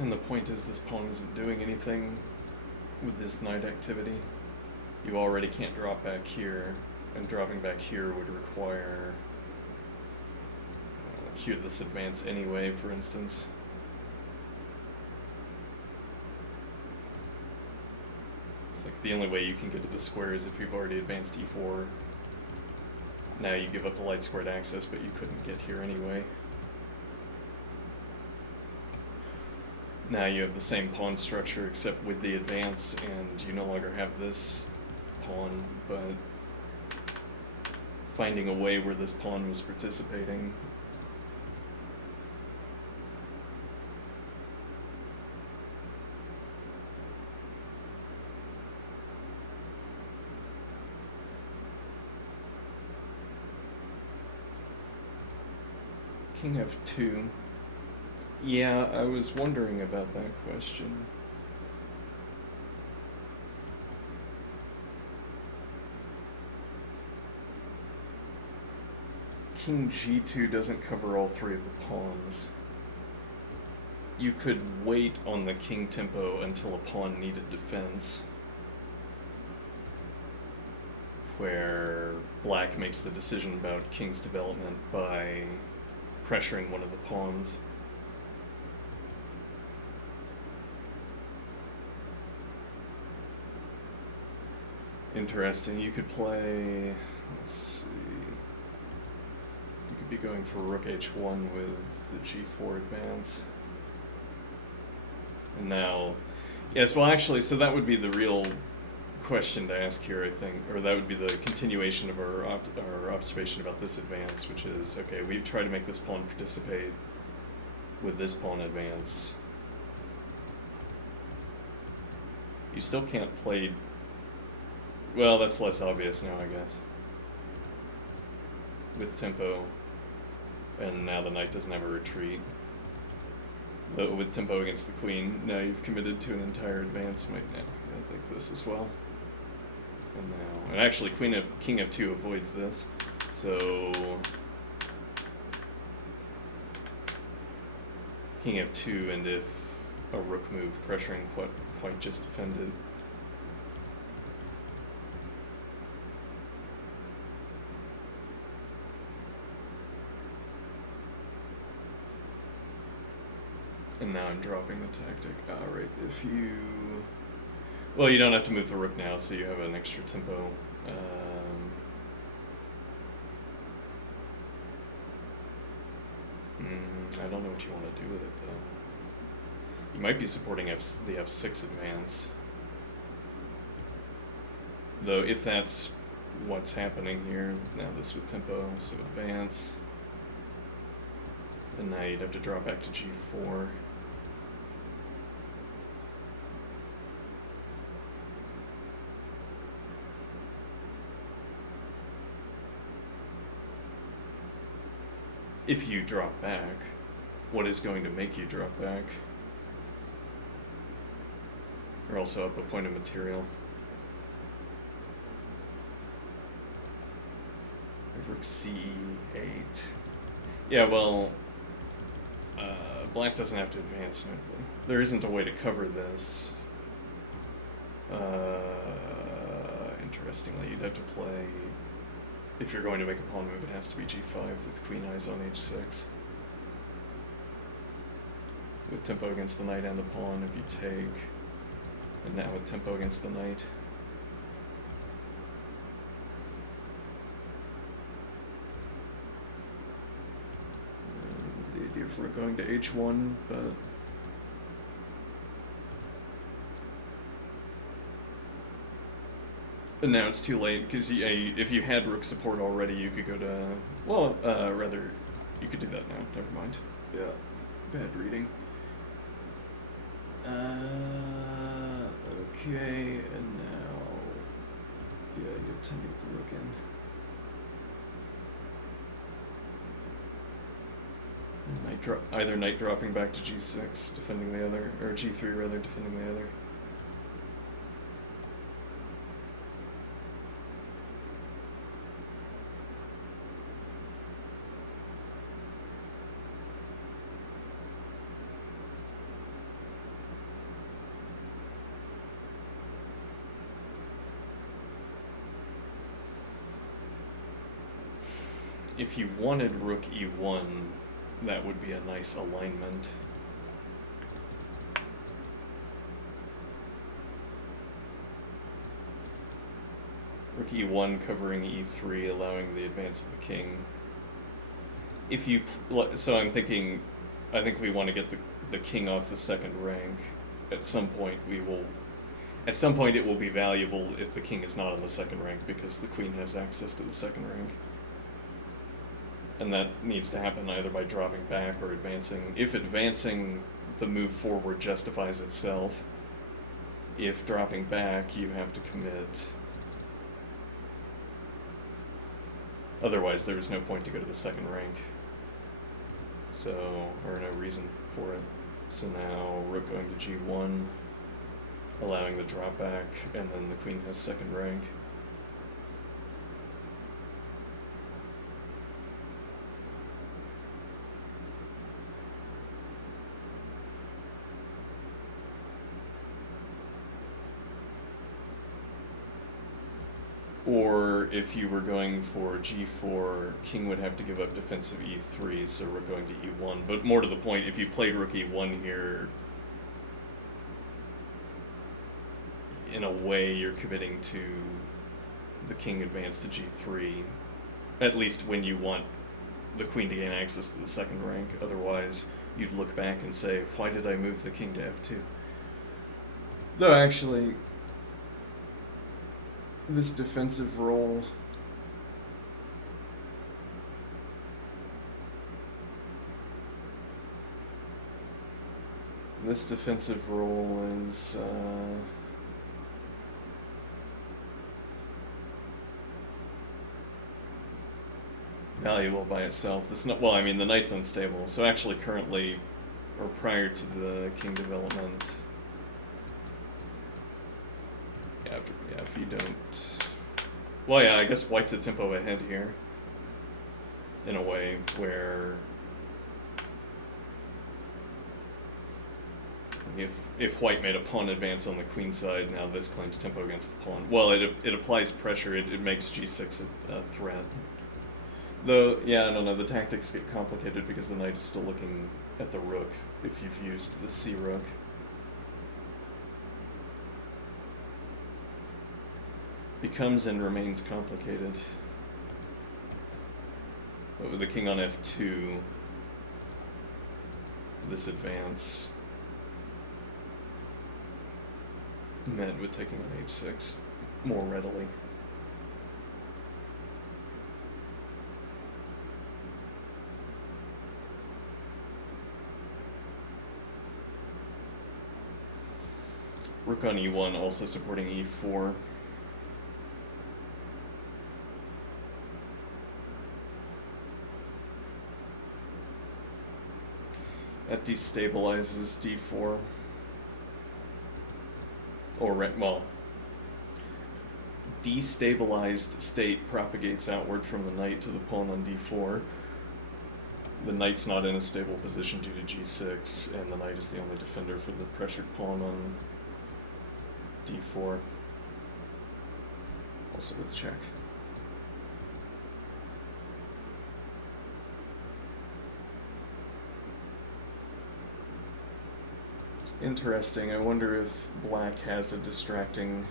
And the point is this pawn isn't doing anything with this knight activity. You already can't drop back here, and dropping back here would require here this advance anyway, for instance. It's like the only way you can get to the square is if you've already advanced e4. Now you give up the light squared access, but you couldn't get here anyway. Now you have the same pawn structure except with the advance, and you no longer have this pawn, but finding a way where this pawn was participating. King f2. Yeah, I was wondering about that question. King g2 doesn't cover all three of the pawns. You could wait on the king tempo until a pawn needed defense, where black makes the decision about king's development by pressuring one of the pawns. Interesting. You could play, let's see, you could be going for rook h1 with the g4 advance. And now, yes, well actually, so that would be the real question to ask here, I think, or that would be the continuation of our observation about this advance, which is, okay, we've tried to make this pawn participate with this pawn advance. You still can't play, well, that's less obvious now, I guess, with tempo, and now the knight doesn't have a retreat. But with tempo against the queen, now you've committed to an entire advance. Might now, I think this as well. And now, and actually, king f2 avoids this. So king f2, and if a rook move pressuring what white just defended. And now I'm dropping the tactic. Right, if you... Well, you don't have to move the rook now, so you have an extra tempo. I don't know what you want to do with it, though. You might be supporting the f6 advance. Though, if that's what's happening here, now this with tempo, so advance. And now you'd have to drop back to g4. If you drop back, what is going to make you drop back? Or also up a point of material. Rook c8. Yeah, well, black doesn't have to advance simply. There isn't a way to cover this. Interestingly, you'd have to play... If you're going to make a pawn move, it has to be g5 with queen eyes on h6. With tempo against the knight and the pawn if you take. And now with tempo against the knight. The idea of rook going to h1, but... But now it's too late, because if you had rook support already, you could go to... Well, rather, you could do that now. Never mind. Yeah, bad reading. Okay, and now... Yeah, you have time to get the rook in. Either knight dropping back to g6, defending the other, or g3 rather, defending the other. if you wanted rook e1, that would be a nice alignment. Rook e1 covering e3, allowing the advance of the king. If you, so I'm thinking, I think we want to get the king off the second rank. At some point it will be valuable if the king is not on the second rank because the queen has access to the second rank. And that needs to happen either by dropping back or advancing. If advancing, the move forward justifies itself. If dropping back, you have to commit. Otherwise, there is no point to go to the second rank. So, or no reason for it. So now, rook going to g1, allowing the drop back, and then the queen has second rank. Or if you were going for g4, king would have to give up defensive e3, so rook going to e1. But more to the point, if you played rook e1 here, in a way you're committing to the king advance to g3, at least when you want the queen to gain access to the second rank. Otherwise, you'd look back and say, why did I move the king to f2? Though actually, this defensive role is valuable by itself. It's not, well, I mean, the knight's unstable, so actually currently, or prior to the king development, if you don't, well, yeah, I guess white's a tempo ahead here, in a way, where if white made a pawn advance on the queen side, now this claims tempo against the pawn. Well, it applies pressure, it makes g6 a threat. Though, yeah, I don't know, the tactics get complicated because the knight is still looking at the rook if you've used the c rook. Becomes and remains complicated. But with the king on f2, this advance met with taking on h6 more readily. Rook on e1 also supporting e4. That destabilizes d4. Or, well, destabilized state propagates outward from the knight to the pawn on d4. The knight's not in a stable position due to g6, and the knight is the only defender for the pressured pawn on d4. Also with check. Interesting. I wonder if black has a distracting,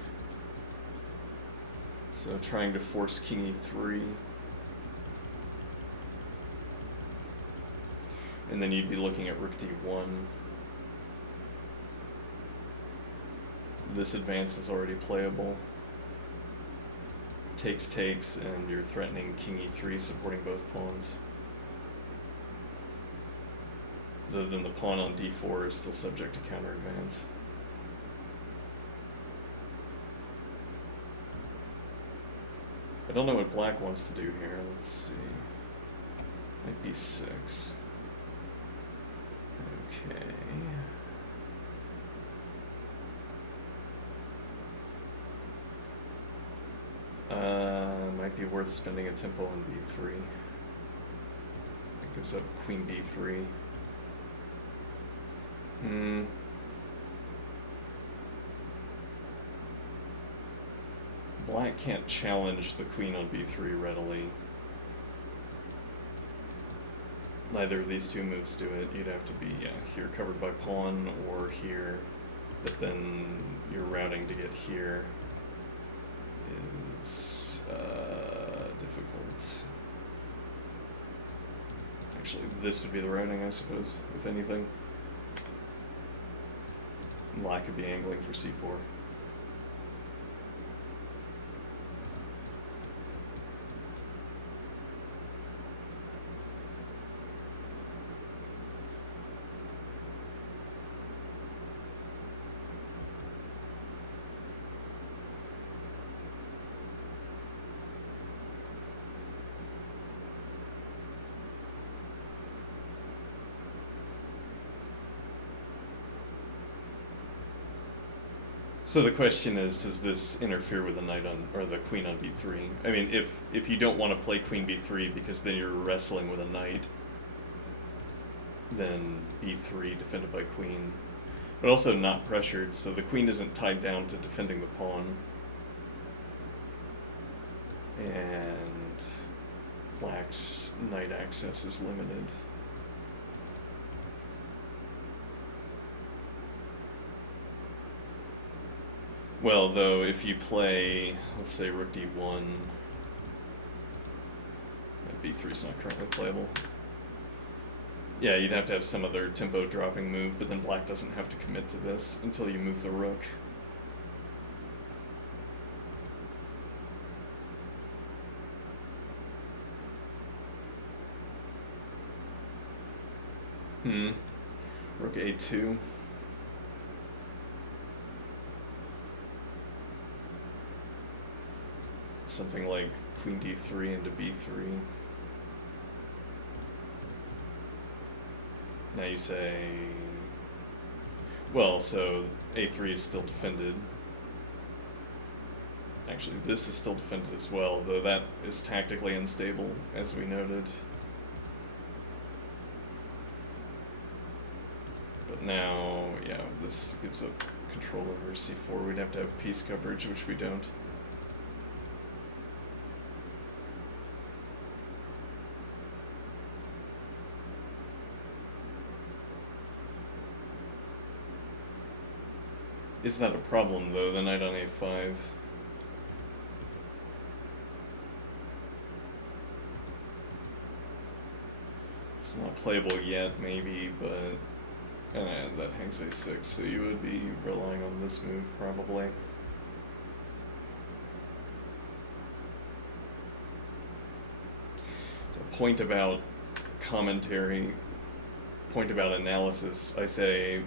so trying to force king e3, and then you'd be looking at rook d1. This advance is already playable. Takes, and you're threatening king e3, supporting both pawns. Then the pawn on d4 is still subject to counter advance. I don't know what black wants to do here. Let's see. Knight b6. Okay. Might be worth spending a tempo on b3. It gives up queen b3. Black can't challenge the queen on b3 readily. neither of these two moves do it. You'd have to be, yeah, here covered by pawn or here, but then your routing to get here is difficult. Actually, this would be the routing, I suppose, if anything. Black could be angling for c4. So the question is, does this interfere with the knight on, or the queen on b3? I mean, if you don't want to play queen b3 because then you're wrestling with a knight, then b3 defended by queen, but also not pressured, so the queen isn't tied down to defending the pawn. And black's knight access is limited. Well, though, if you play, let's say, rook d1, b3's not currently playable. Yeah, you'd have to have some other tempo dropping move, but then black doesn't have to commit to this until you move the rook. Rook a2. Something like queen d3 into b3. Now you say, well, so a3 is still defended. Actually, this is still defended as well, though that is tactically unstable, as we noted. But now, yeah, this gives up control over c4. We'd have to have piece coverage, which we don't. Is that a problem, though, the knight on a5? It's not playable yet, maybe, but that hangs a6, so you would be relying on this move, probably. So point about commentary, point about analysis, I say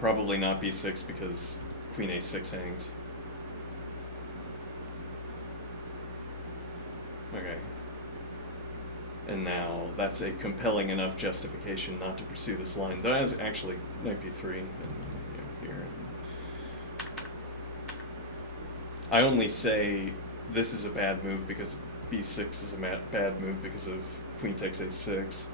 probably not b6 because queen a6 hangs. Okay. And now that's a compelling enough justification not to pursue this line. Though as actually knight b3 and here. I only say this is a bad move because b6 is a bad move because of queen takes a6.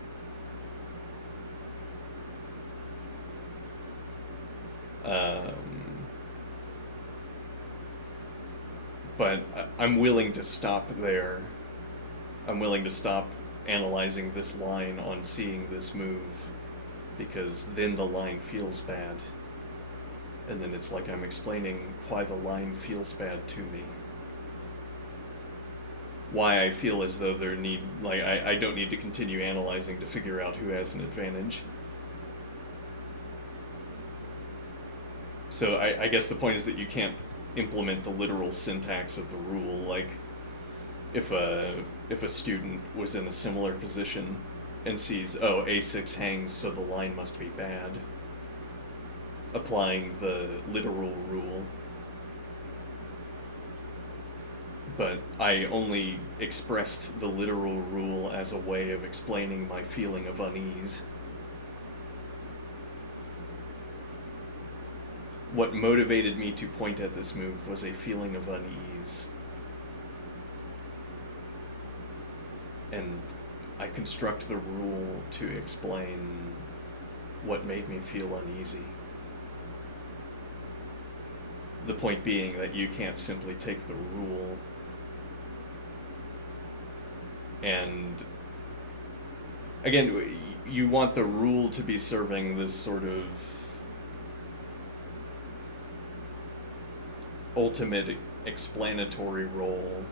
But I'm willing to stop there. I'm willing to stop analyzing this line on seeing this move, because then the line feels bad. And then it's like I'm explaining why the line feels bad to me. Why I feel as though I don't need to continue analyzing to figure out who has an advantage. So I guess the point is that you can't implement the literal syntax of the rule. Like, if a student was in a similar position and sees, oh, a6 hangs, so the line must be bad, applying the literal rule. But I only expressed the literal rule as a way of explaining my feeling of unease. What motivated me to point at this move was a feeling of unease. And I construct the rule to explain what made me feel uneasy. The point being that you can't simply take the rule and, again, you want the rule to be serving this sort of ultimate explanatory role.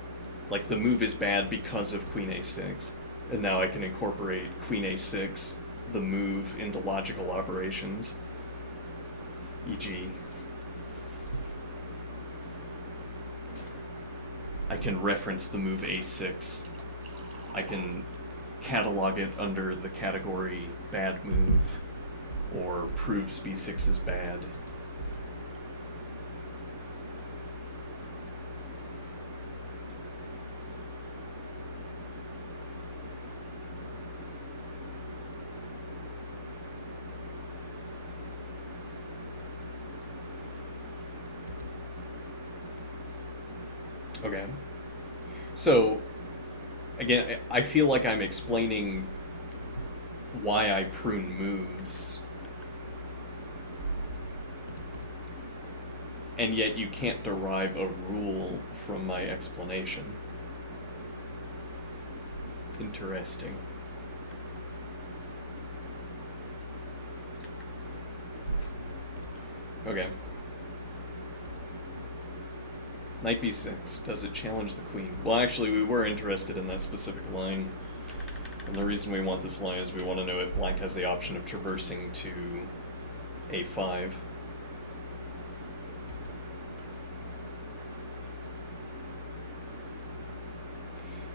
Like, the move is bad because of queen a6, and now I can incorporate queen a6, the move, into logical operations, e.g. I can reference the move a6. I can catalog it under the category bad move, or proves b6 is bad. Okay. So, again, I feel like I'm explaining why I prune moves, and yet you can't derive a rule from my explanation. Interesting. Okay. Knight b6. Does it challenge the queen? Well, actually, we were interested in that specific line. And the reason we want this line is we want to know if black has the option of traversing to a5. I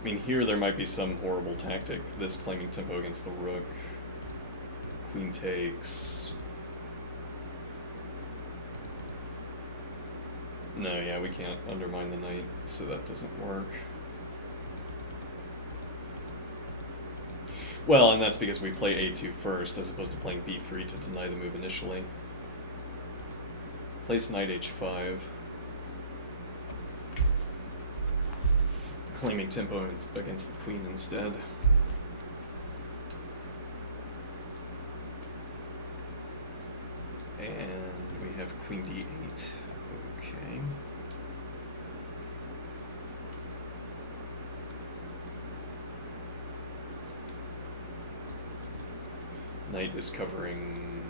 mean, here there might be some horrible tactic. This claiming tempo against the rook. Queen takes. No, yeah, we can't undermine the knight, so that doesn't work. Well, and that's because we play a2 first, as opposed to playing b3 to deny the move initially. Plays knight h5. Claiming tempo against the queen instead. And we have queen d8. Okay. Knight is covering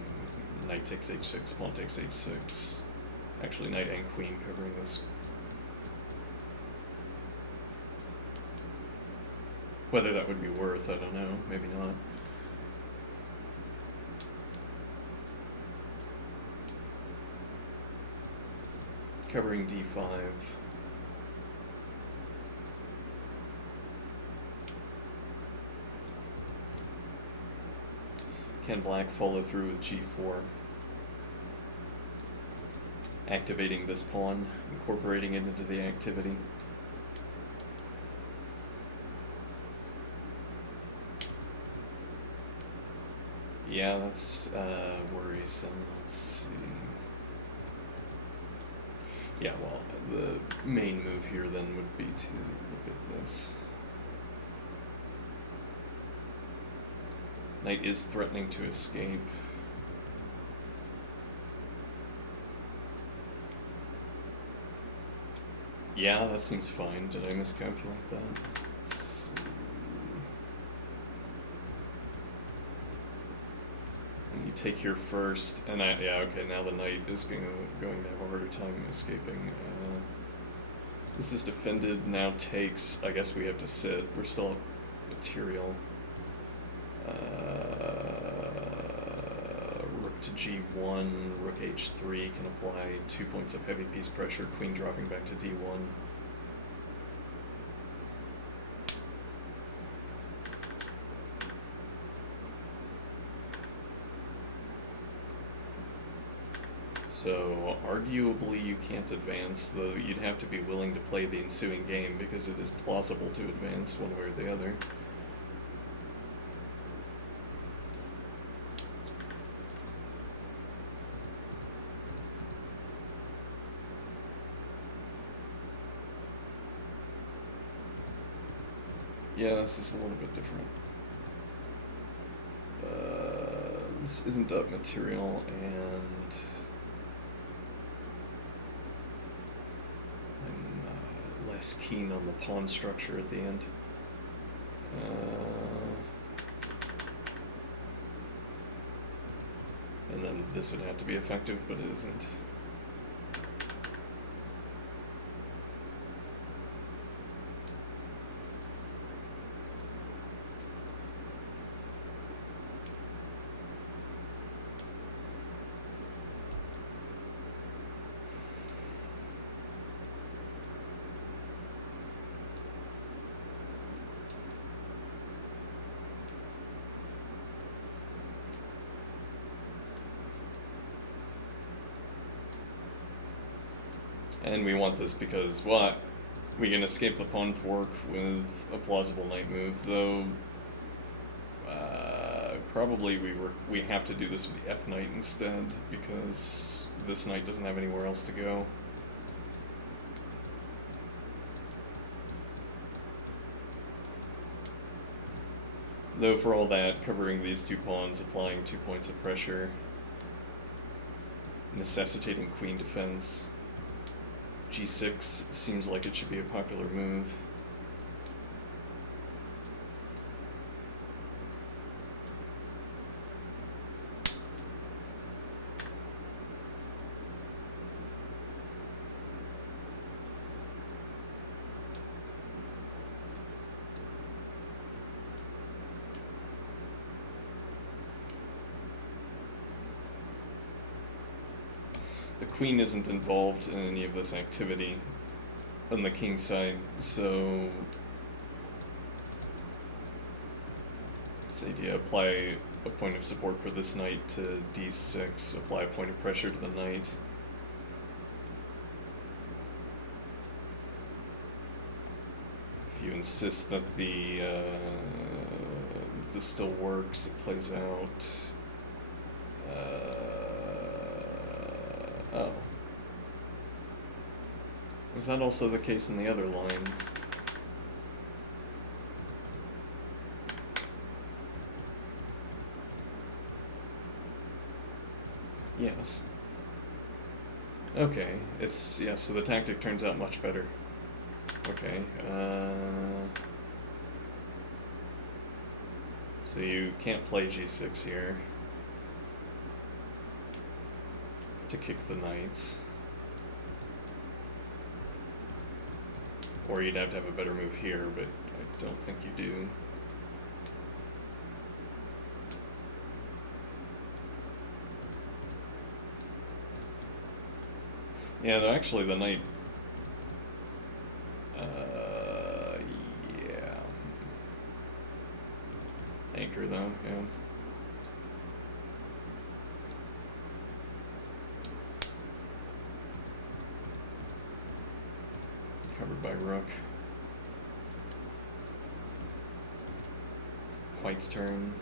knight takes h6, pawn takes h6. Actually, knight and queen covering this. Whether that would be worth, I don't know. Maybe not. Covering d5. Can black follow through with g4? Activating this pawn, incorporating it into the activity. Yeah, that's worrisome. Let's see. Yeah, well, the main move here then would be to look at this. Knight is threatening to escape. Yeah, that seems fine. Did I miscalculate that? Let's see. And you take here first, and yeah, okay, now the knight is going to have a harder time escaping. This is defended, now takes. I guess we have to sit. We're still at material. Rook to g1, rook h3 can apply 2 points of heavy piece pressure, queen dropping back to d1. So, arguably you can't advance, though you'd have to be willing to play the ensuing game because it is plausible to advance one way or the other. Yeah, this is a little bit different. This isn't up material, and I'm less keen on the pawn structure at the end. This would have to be effective, but it isn't. And we want this because, what? We can escape the pawn fork with a plausible knight move, though probably we have to do this with the F knight instead, because this knight doesn't have anywhere else to go. Though for all that, covering these two pawns, applying 2 points of pressure, necessitating queen defense. G6 seems like it should be a popular move. The queen isn't involved in any of this activity on the king side, so this idea, apply a point of support for this knight to d6, apply a point of pressure to the knight. If you insist that this still works, it plays out. Oh. Was that also the case in the other line? Yes. Okay, yeah, so the tactic turns out much better. Okay, so you can't play g6 here to kick the knights. Or you'd have to have a better move here, but I don't think you do. Yeah, though actually the knight... yeah. Anchor though, yeah. Covered by rook. White's turn.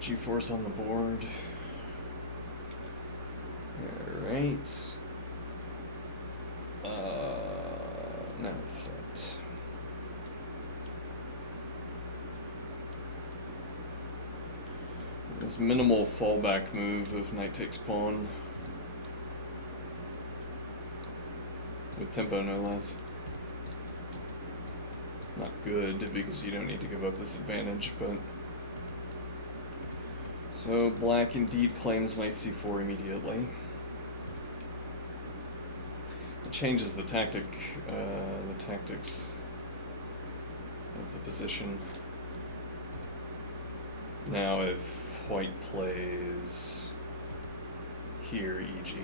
G4's on the board. Alright. Now what? This minimal fallback move of knight takes pawn. With tempo, no less. Not good, because you don't need to give up this advantage, but... So, black indeed claims knight c4 immediately. It changes the tactics of the position. Now if white plays here, e.g.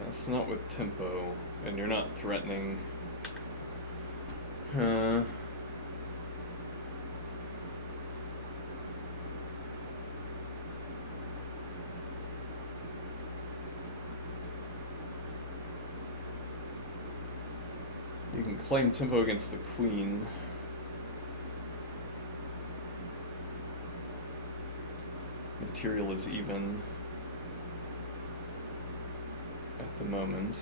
That's not with tempo, and you're not threatening. You can claim tempo against the queen. Material is even at the moment.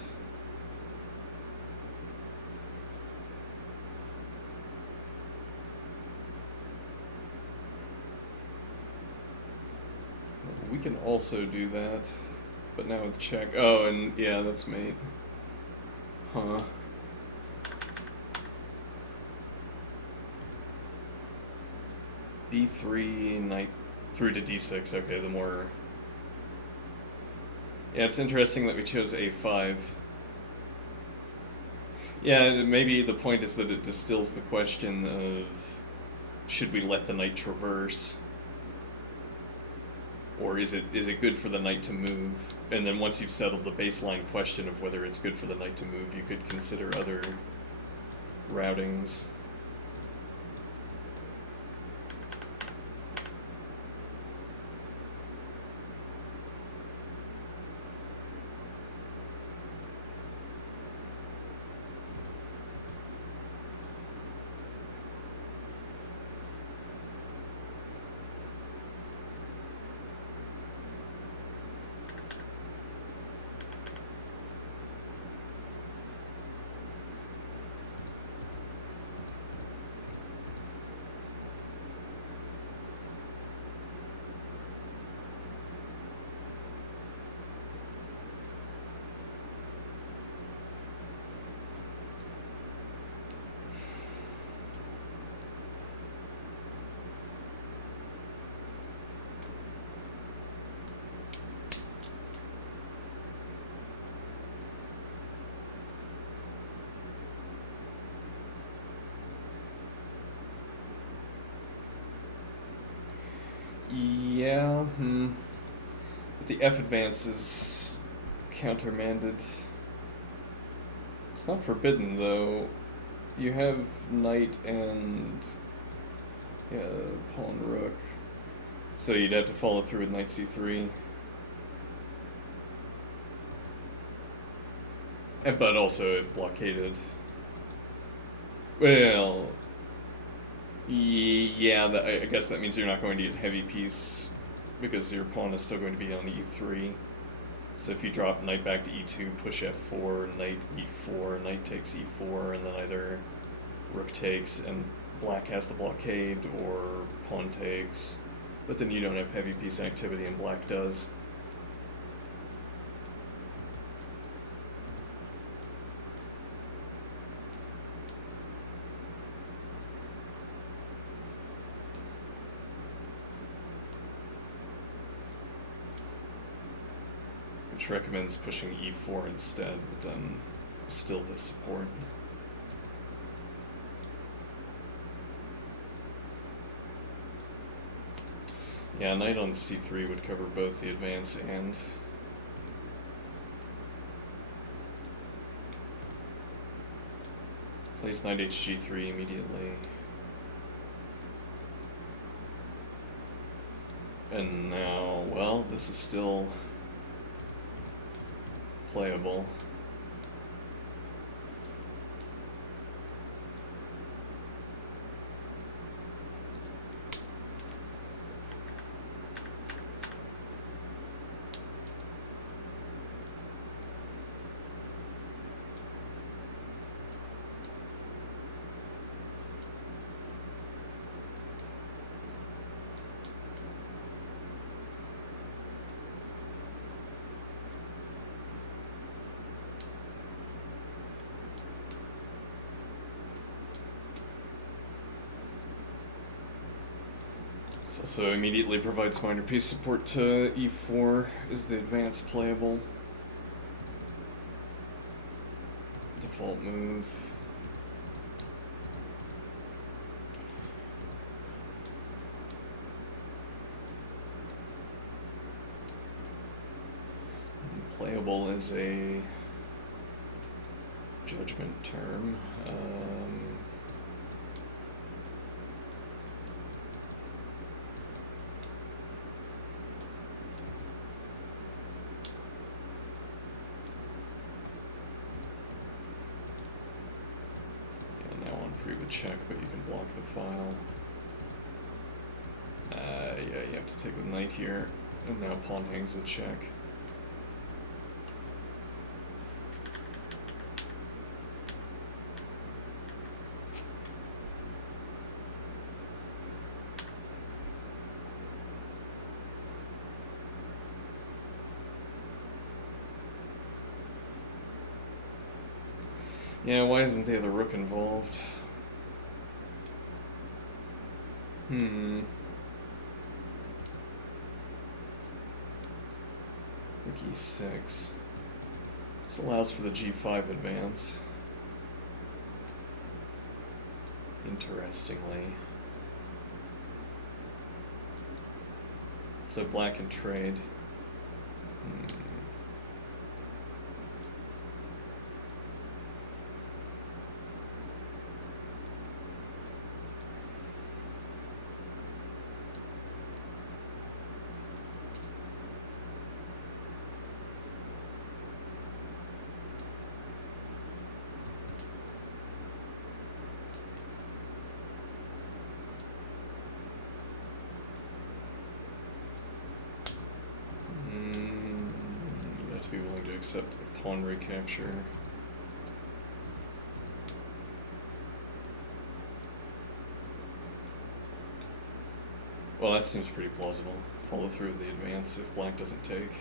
We can also do that, but now with check. Oh, and yeah, that's mate. Huh. B3, knight through to D6. Okay, the more. Yeah, it's interesting that we chose A5. Yeah, maybe the point is that it distills the question of should we let the knight traverse? Or is it good for the knight to move? And then once you've settled the baseline question of whether it's good for the knight to move, you could consider other routings. Yeah, But the F advance is countermanded. It's not forbidden, though. You have knight and pawn rook. So you'd have to follow through with knight c3. But also if blockaded. Well, yeah, I guess that means you're not going to get heavy piece because your pawn is still going to be on e3. So if you drop knight back to e2, push f4, knight e4, knight takes e4, and then either rook takes and black has the blockade, or pawn takes, but then you don't have heavy piece activity and black does. Which recommends pushing e4 instead, but then still this support. Yeah, knight on c3 would cover both the advance and plays knight hg3 immediately. And now, well, this is still playable. This also immediately provides minor piece support to e4. Is the advance playable? Default move. Playable is a judgment term. Yeah, now on pre would check, but you can block the file. Yeah, you have to take with knight here, and now pawn hangs with check. Yeah, why isn't the other rook involved? Rook e6. This allows for the g5 advance. Interestingly. So black can trade. You have to be willing to accept the pawn recapture. Well, that seems pretty plausible. Follow through with the advance if black doesn't take.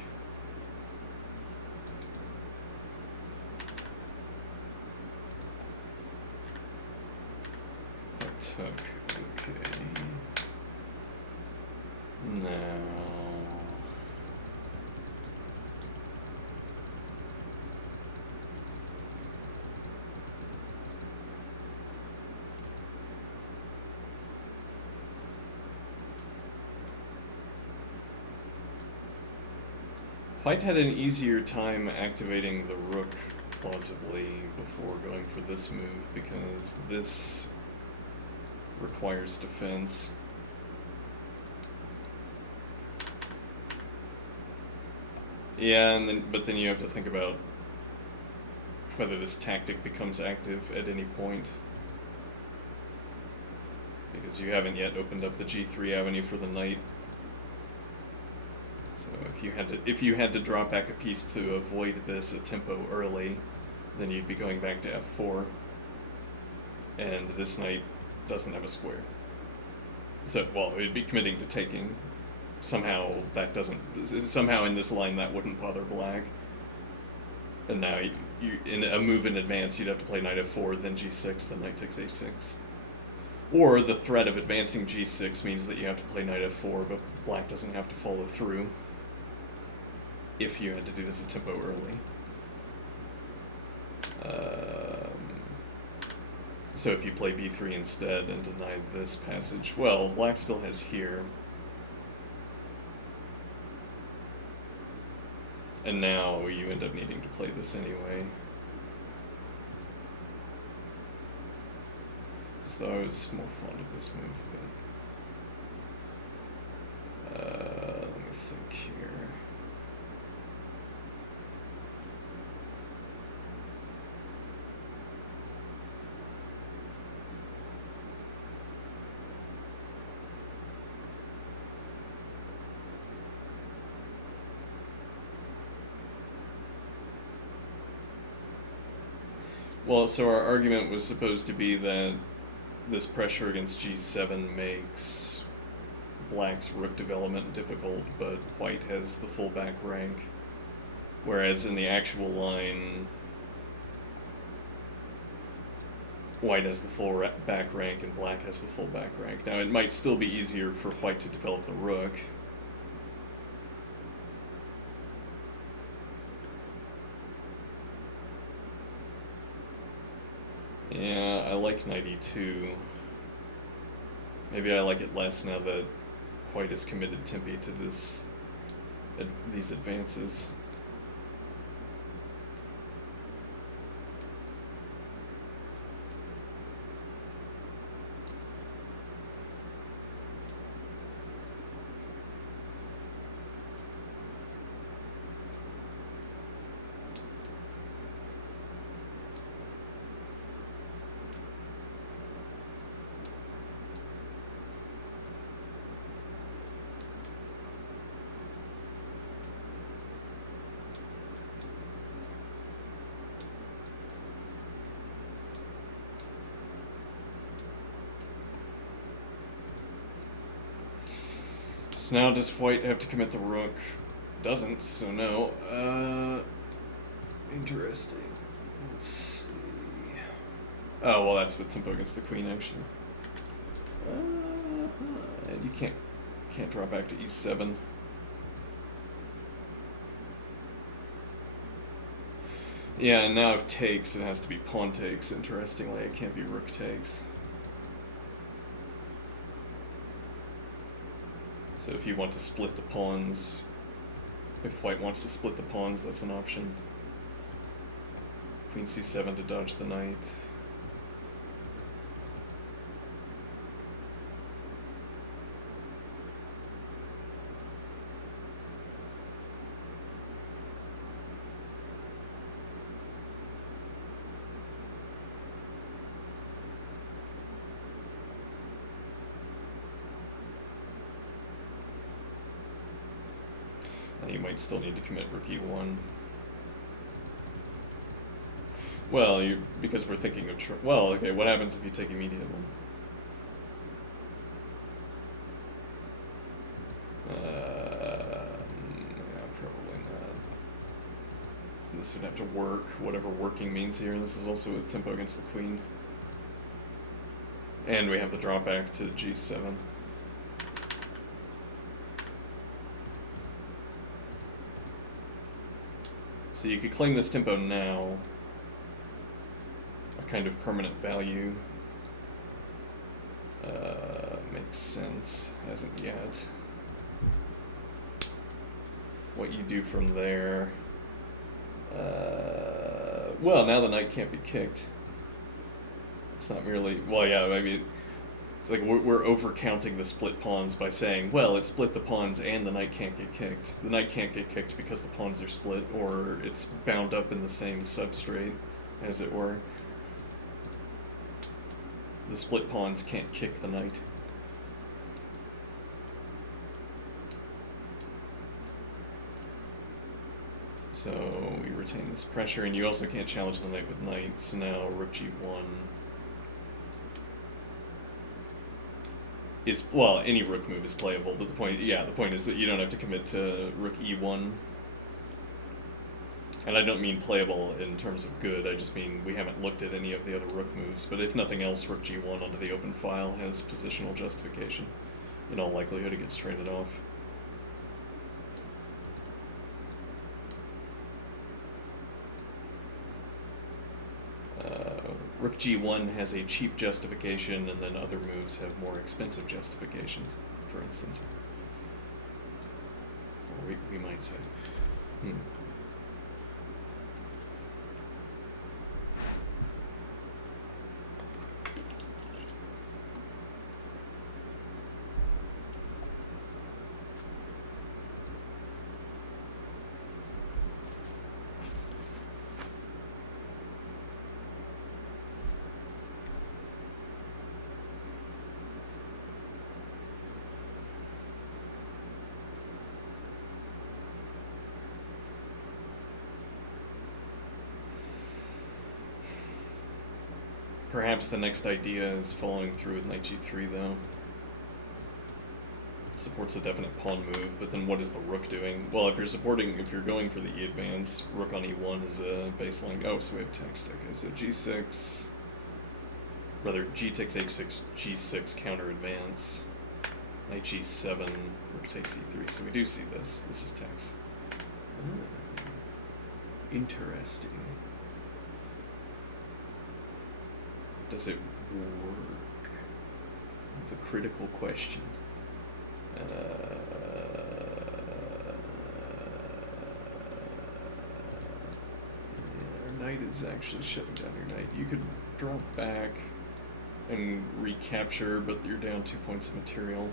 That took. Okay. Now. White had an easier time activating the rook plausibly before going for this move because this requires defense. Yeah, but then you have to think about whether this tactic becomes active at any point. Because you haven't yet opened up the g3 avenue for the knight. So if you had to drop back a piece to avoid this at tempo early, then you'd be going back to f4. And this knight doesn't have a square. So, well, it'd be committing to taking. Somehow in this line that wouldn't bother black. And now you in a move in advance, you'd have to play knight f4, then g6, then knight takes a6. Or the threat of advancing g6 means that you have to play knight f4, but black doesn't have to follow through if you had to do this at tempo early. So if you play b3 instead and deny this passage, well, black still has here. And now you end up needing to play this anyway. As though I was more fond of this move, but let me think here. Well, so our argument was supposed to be that this pressure against g7 makes black's rook development difficult, but white has the full back rank. Whereas in the actual line, white has the full back rank and black has the full back rank. Now it might still be easier for white to develop the rook. Yeah, I like knight e2. Maybe I like it less now that white is committed tempi to these advances. So now does white have to commit the rook? Doesn't, so no. Interesting. Let's see. Oh, well, that's with tempo against the queen, actually. And you can't draw back to e7. Yeah, and now if takes, it has to be pawn takes. Interestingly, it can't be rook takes. So if you want to split the pawns, if white wants to split the pawns, that's an option. Queen c7 to dodge the knight. You might still need to commit rook e1. Well, because we're thinking of... well, okay, what happens if you take immediately? Yeah, probably not. This would have to work, whatever working means here. This is also a tempo against the queen. And we have the drop back to g7. So you could claim this tempo now, a kind of permanent value. Makes sense, hasn't yet. What you do from there... well, now the knight can't be kicked. It's not merely... well, yeah, maybe... It's like we're over-counting the split pawns by saying, well, it split the pawns and the knight can't get kicked. The knight can't get kicked because the pawns are split, or it's bound up in the same substrate, as it were. The split pawns can't kick the knight. So we retain this pressure, and you also can't challenge the knight with knight, so now rook g1... well, any rook move is playable, but the point is that you don't have to commit to rook e1. And I don't mean playable in terms of good, I just mean we haven't looked at any of the other rook moves, but if nothing else, rook g1 onto the open file has positional justification. In all likelihood, it gets traded off. Rook g1 has a cheap justification, and then other moves have more expensive justifications, for instance. Or we might say. Perhaps the next idea is following through with knight g3, though. It supports a definite pawn move, but then what is the rook doing? Well, if you're going for the e advance, rook on e1 is a baseline. Oh, so we have text. Okay, so g6. Rather, g takes h6, g6 counter advance. Knight g7, rook takes e3. So we do see this. This is text. Interesting. Does it work? The critical question. Our knight is actually shutting down your knight. You could drop back and recapture, but you're down 2 points of material.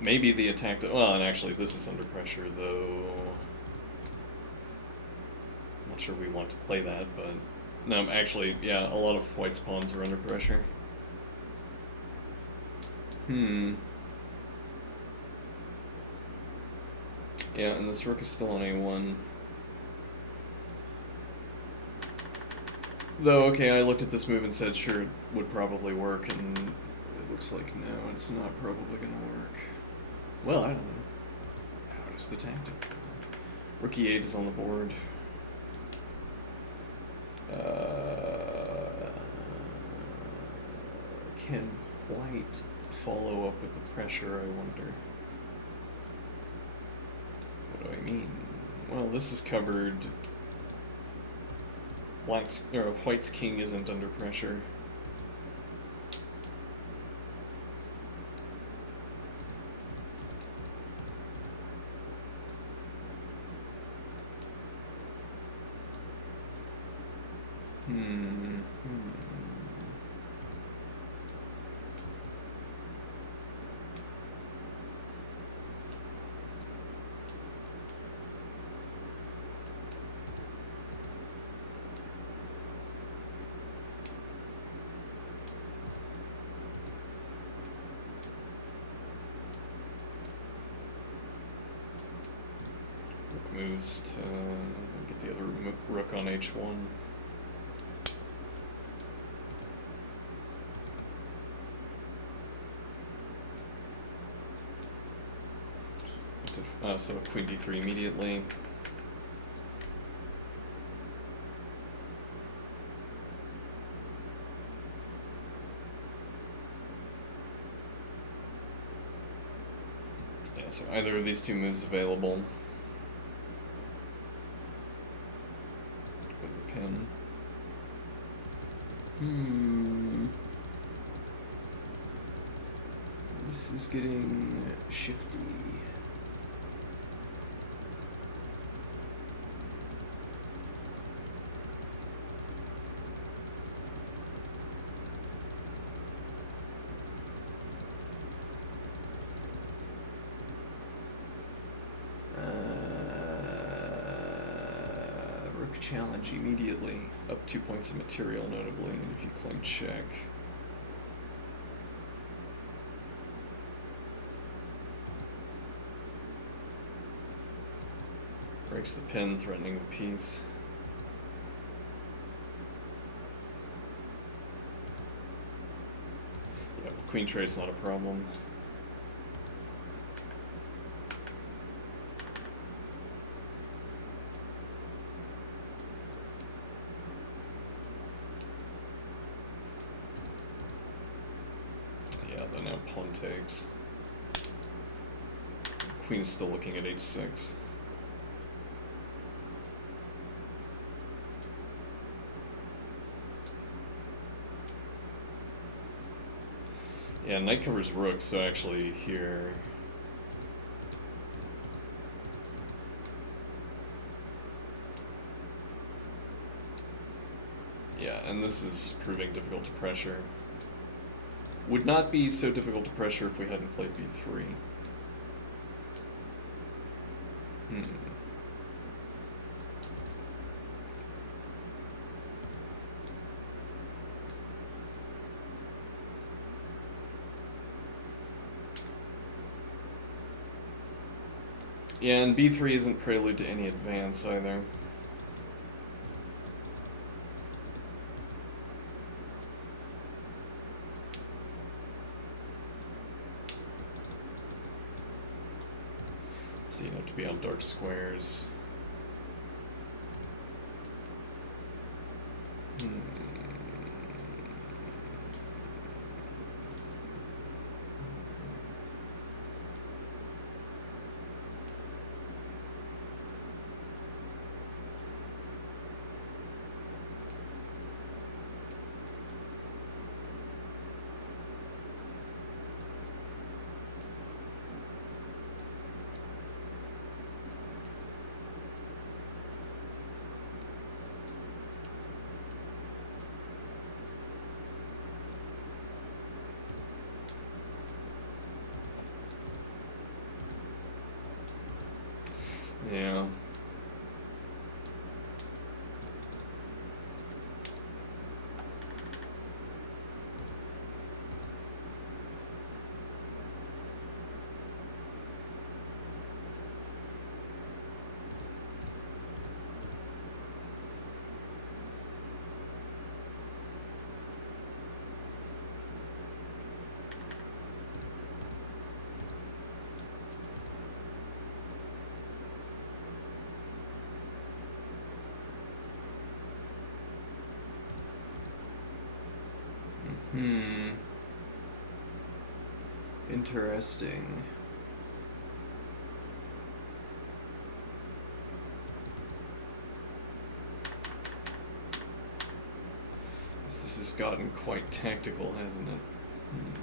Maybe the attack... well, and actually this is under pressure, though. Not sure we want to play that, but... no, actually, yeah, a lot of white's pawns are under pressure. Yeah, and this rook is still on a1. Though, okay, I looked at this move and said, sure, it would probably work, and it looks like, no, it's not probably gonna work. Well, I don't know. How does the tactic? Rook e8 is on the board. Can white follow up with the pressure, I wonder? What do I mean? Well, this is covered. White's king isn't under pressure. Moves to get the other rook on h1. So queen d3 immediately. Yeah, so either of these two moves available. This is getting shifty. Rook challenge immediately. Up 2 points of material, notably, and if you claim check. Breaks the pin, threatening the piece. Yeah, queen trade's not a problem. Yeah, then now pawn takes. Queen's still looking at h6. Yeah, knight covers rook, so actually here... yeah, and this is proving difficult to pressure. Would not be so difficult to pressure if we hadn't played b3. Yeah, and b3 isn't prelude to any advance either. So you have to be on dark squares. Hmm. Interesting. This has gotten quite tactical, hasn't it? Hmm.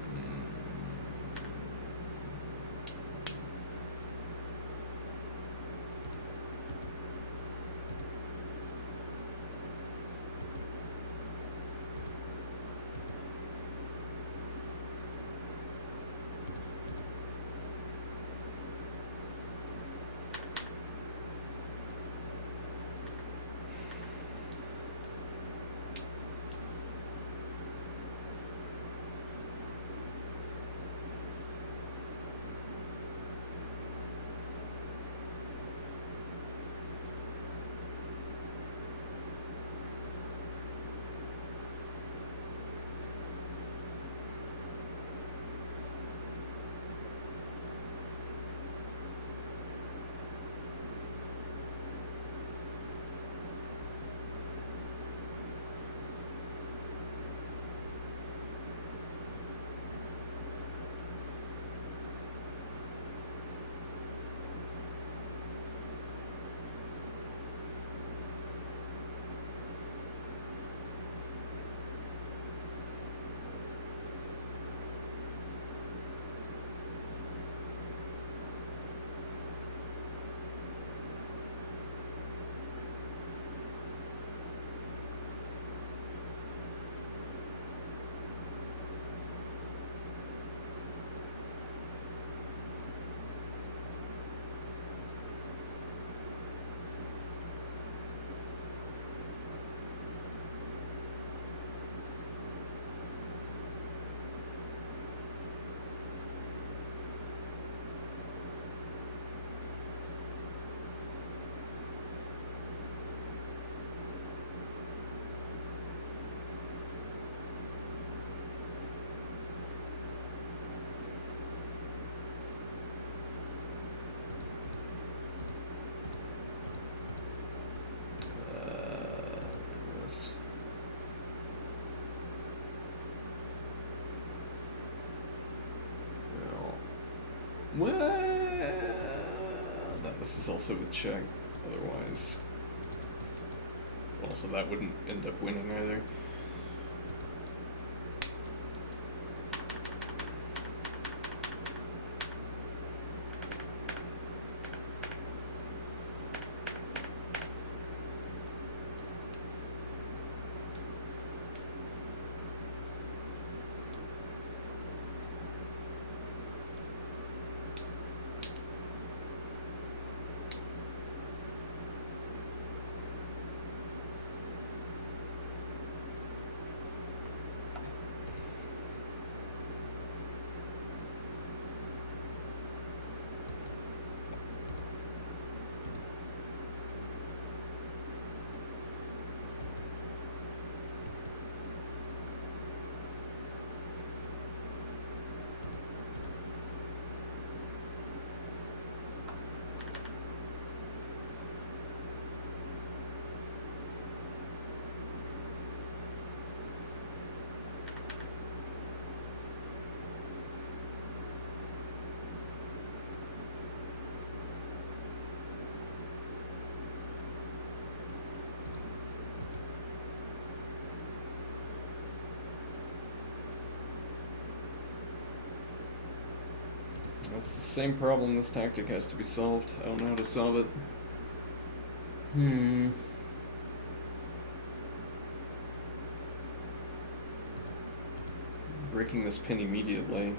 This. Well, no, this is also with check. Otherwise, also that wouldn't end up winning either. That's the same problem. This tactic has to be solved. I don't know how to solve it. Breaking this pin immediately.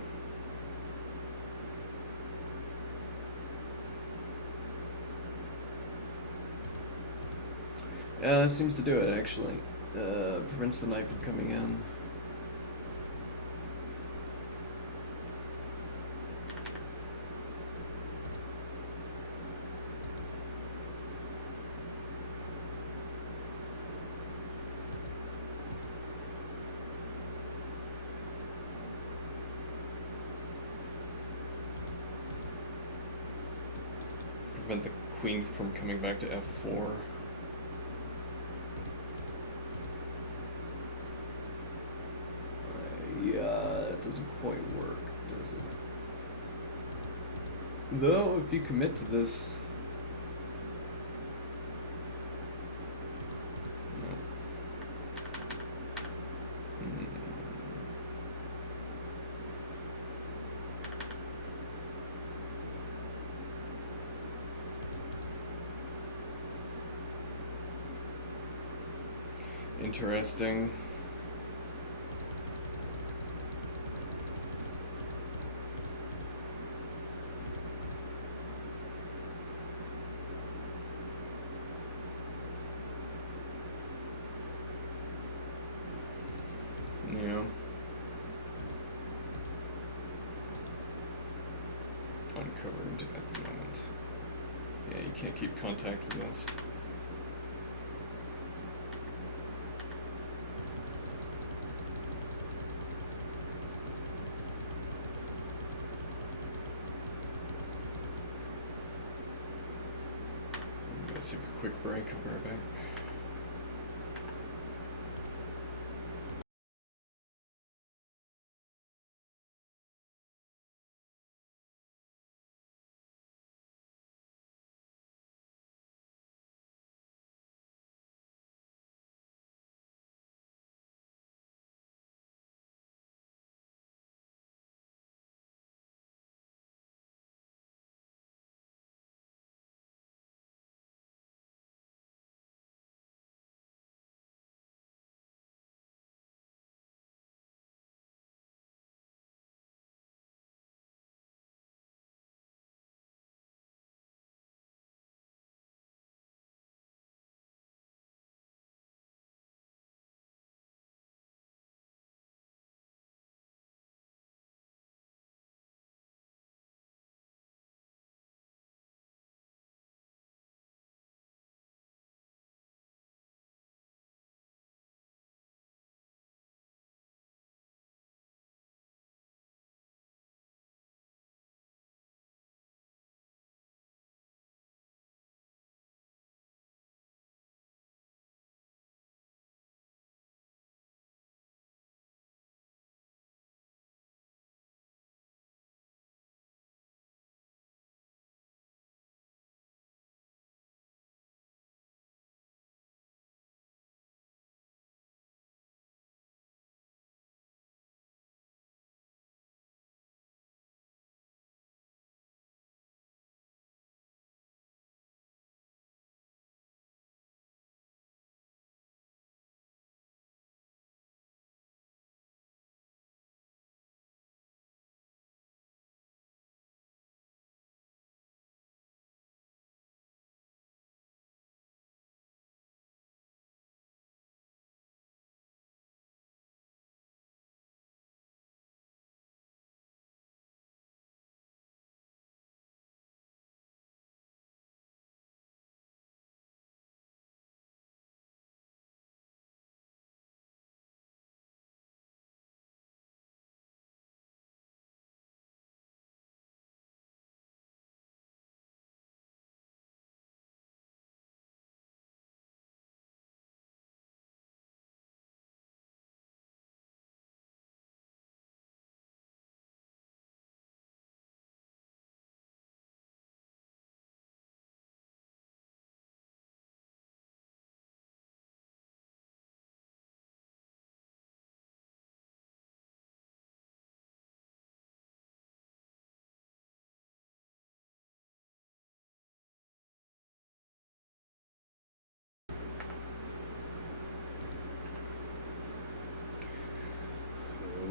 Seems to do it, actually. Prevents the knight from coming in. Prevent the queen from coming back to f4. doesn't quite work, does it? Though, if you commit to this... No. Interesting. Yeah. Uncovered at the moment. Yeah, you can't keep contact with this. Let's take a quick break. I'll be right back.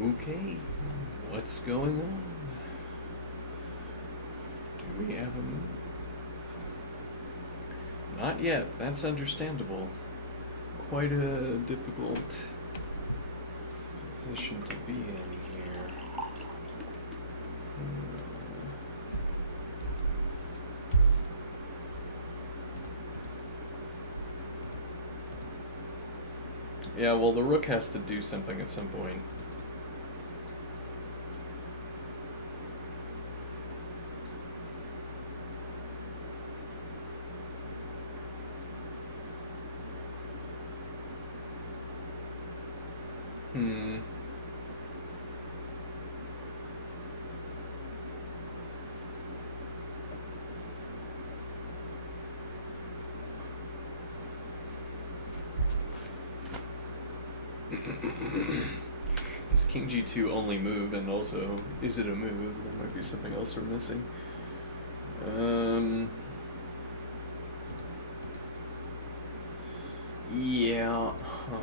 Okay, what's going on? Do we have a move? Not yet, that's understandable. Quite a difficult position to be in here. Yeah, well, the rook has to do something at some point. Is king g2 only move, and also, is it a move? There might be something else we're missing. Yeah, huh.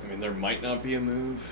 I mean, there might not be a move.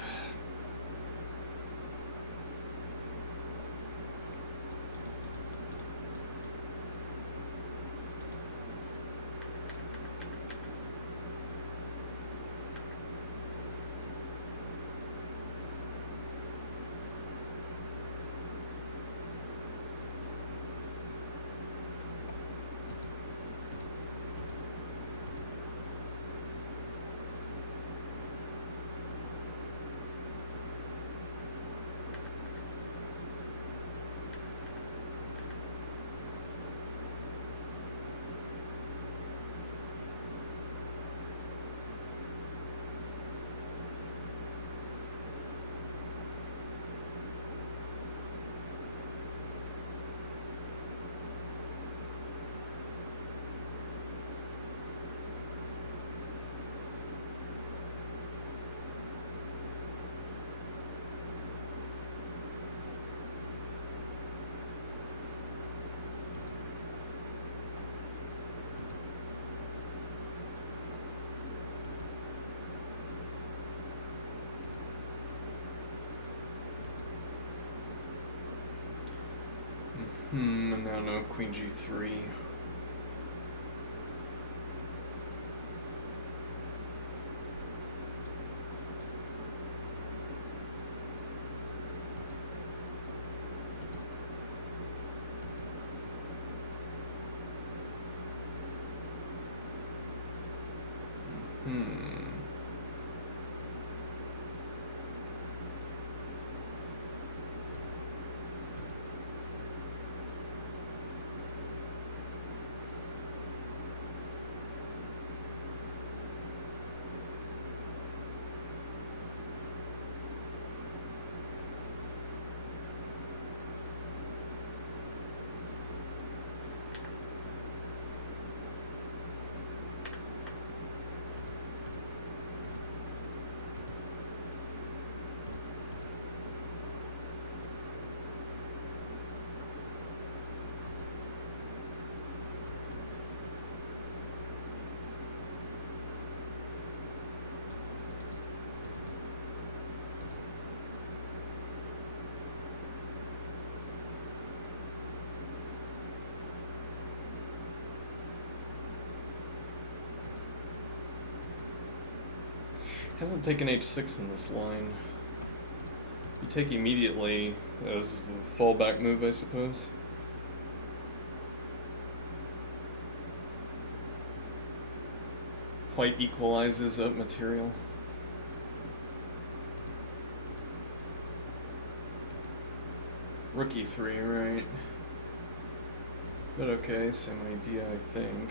And now no queen g3. Hasn't taken h6 in this line. You take immediately as the fallback move, I suppose. White equalizes up material. Rook e3, right? But okay, same idea, I think.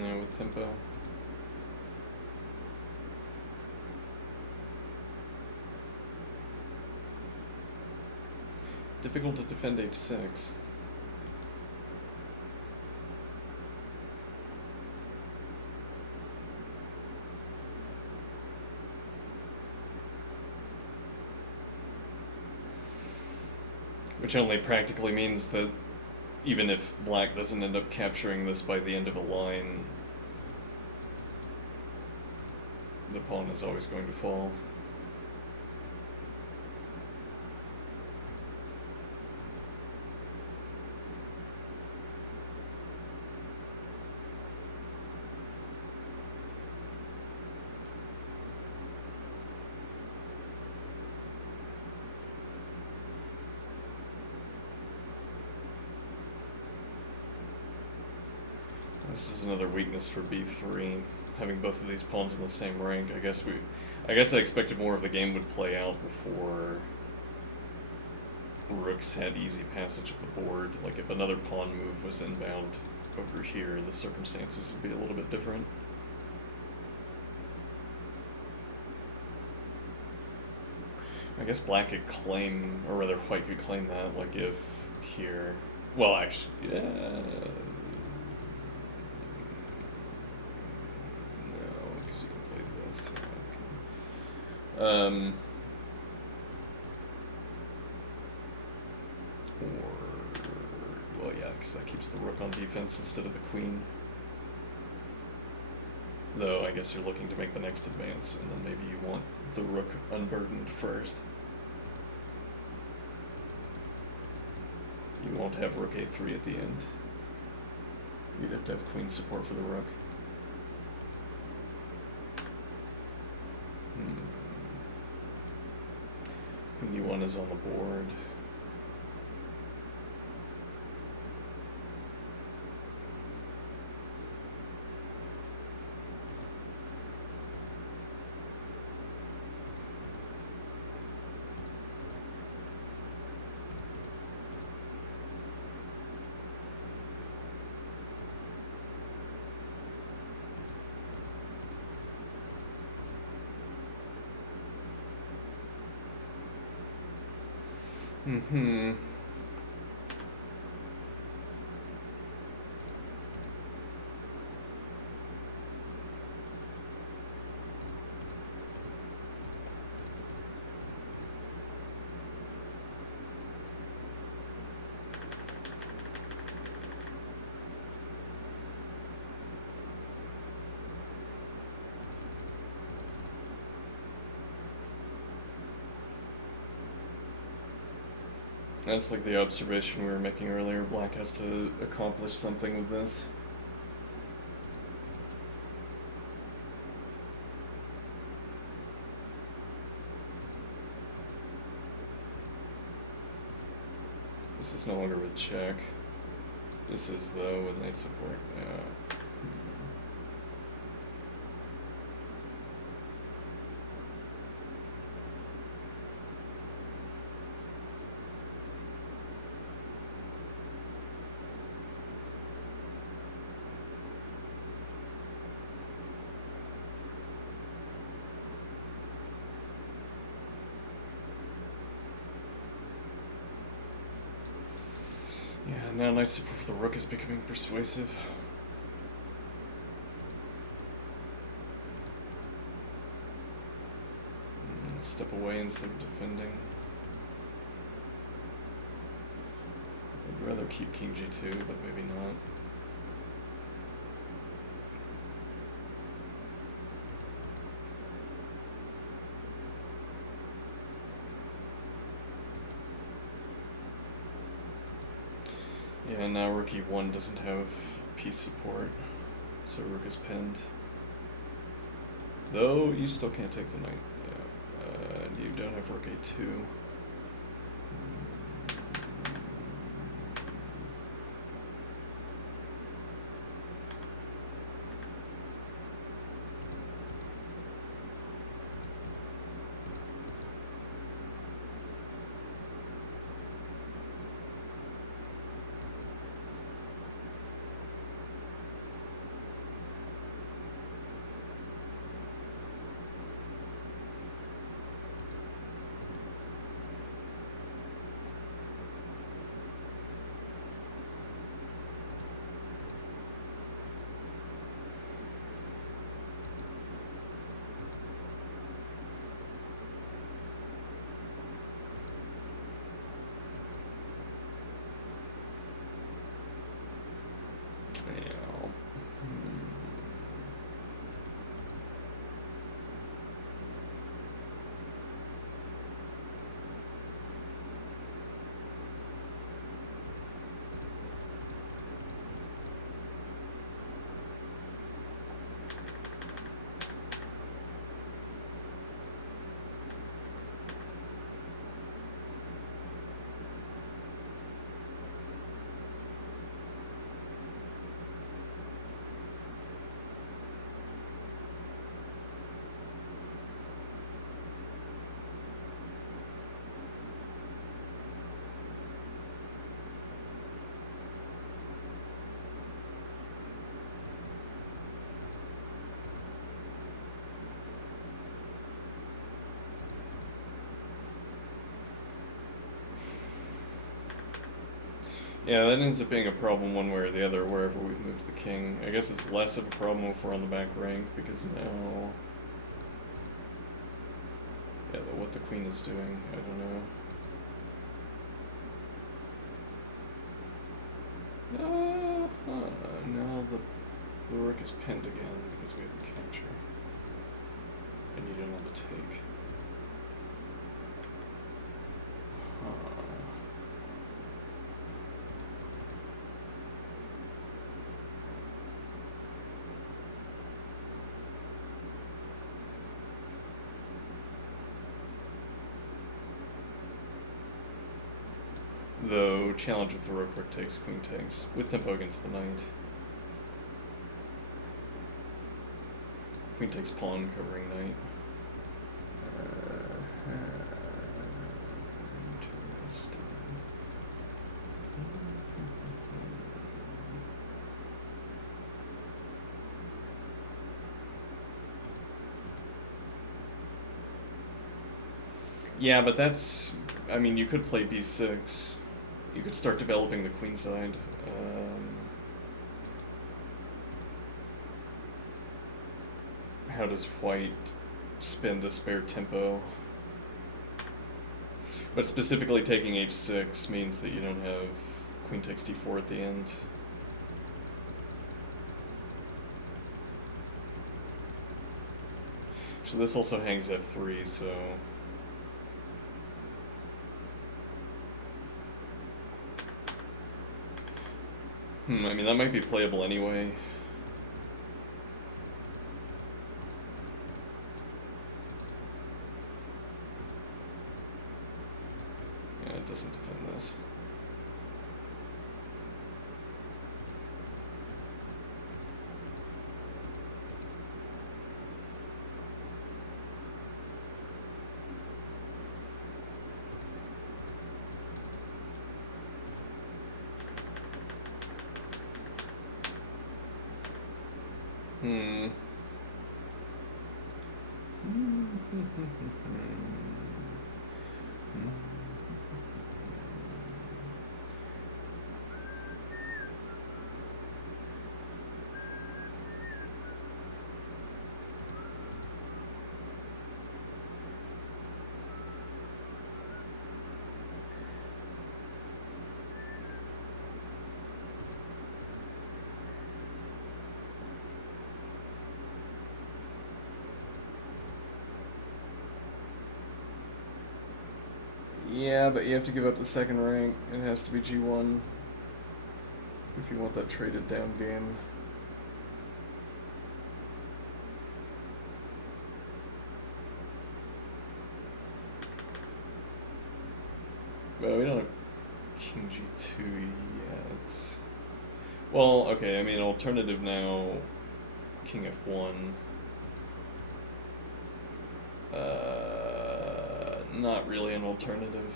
No, with tempo. Difficult to defend h6. Which only practically means that even if black doesn't end up capturing this by the end of a line, the pawn is always going to fall. This is another weakness for b3, having both of these pawns in the same rank. I guess I expected more of the game would play out before rooks had easy passage of the board. Like if another pawn move was inbound over here, the circumstances would be a little bit different. I guess black could claim, or rather white could claim that, like if here, well actually, yeah. Well, yeah, because that keeps the rook on defense instead of the queen. Though, I guess you're looking to make the next advance, and then maybe you want the rook unburdened first. You won't have rook a3 at the end. You'd have to have queen support for the rook. Queen e1 is on the board. That's like the observation we were making earlier. Black has to accomplish something with this. This is no longer with check. This is though with knight support. Yeah. Yeah, now knight support for the rook is becoming persuasive. Step away instead of defending. I'd rather keep king g2, but maybe not. Yeah, now rook e1 doesn't have piece support, so rook is pinned. Though you still can't take the knight. Yeah, and you don't have rook a2. Yeah. Yeah, that ends up being a problem one way or the other wherever we've moved the king. I guess it's less of a problem if we're on the back rank because now... Yeah, what the queen is doing, I don't know. Now the rook is pinned again because we have the capture. And you don't have the take. Though, challenge with the rook takes, queen takes, with tempo against the knight. Queen takes pawn, covering knight. Interesting. Yeah, but that's... I mean, you could play b6. You could start developing the queen side. How does white spend a spare tempo? But specifically taking h6 means that you don't have queen takes d4 at the end. So this also hangs f3, so... I mean, that might be playable anyway. Yeah, it doesn't defend this. Yeah, but you have to give up the second rank. It has to be G1 if you want that traded down game. Well, we don't have King G2 yet. Well, okay, I mean, alternative now, King F1. Not really an alternative.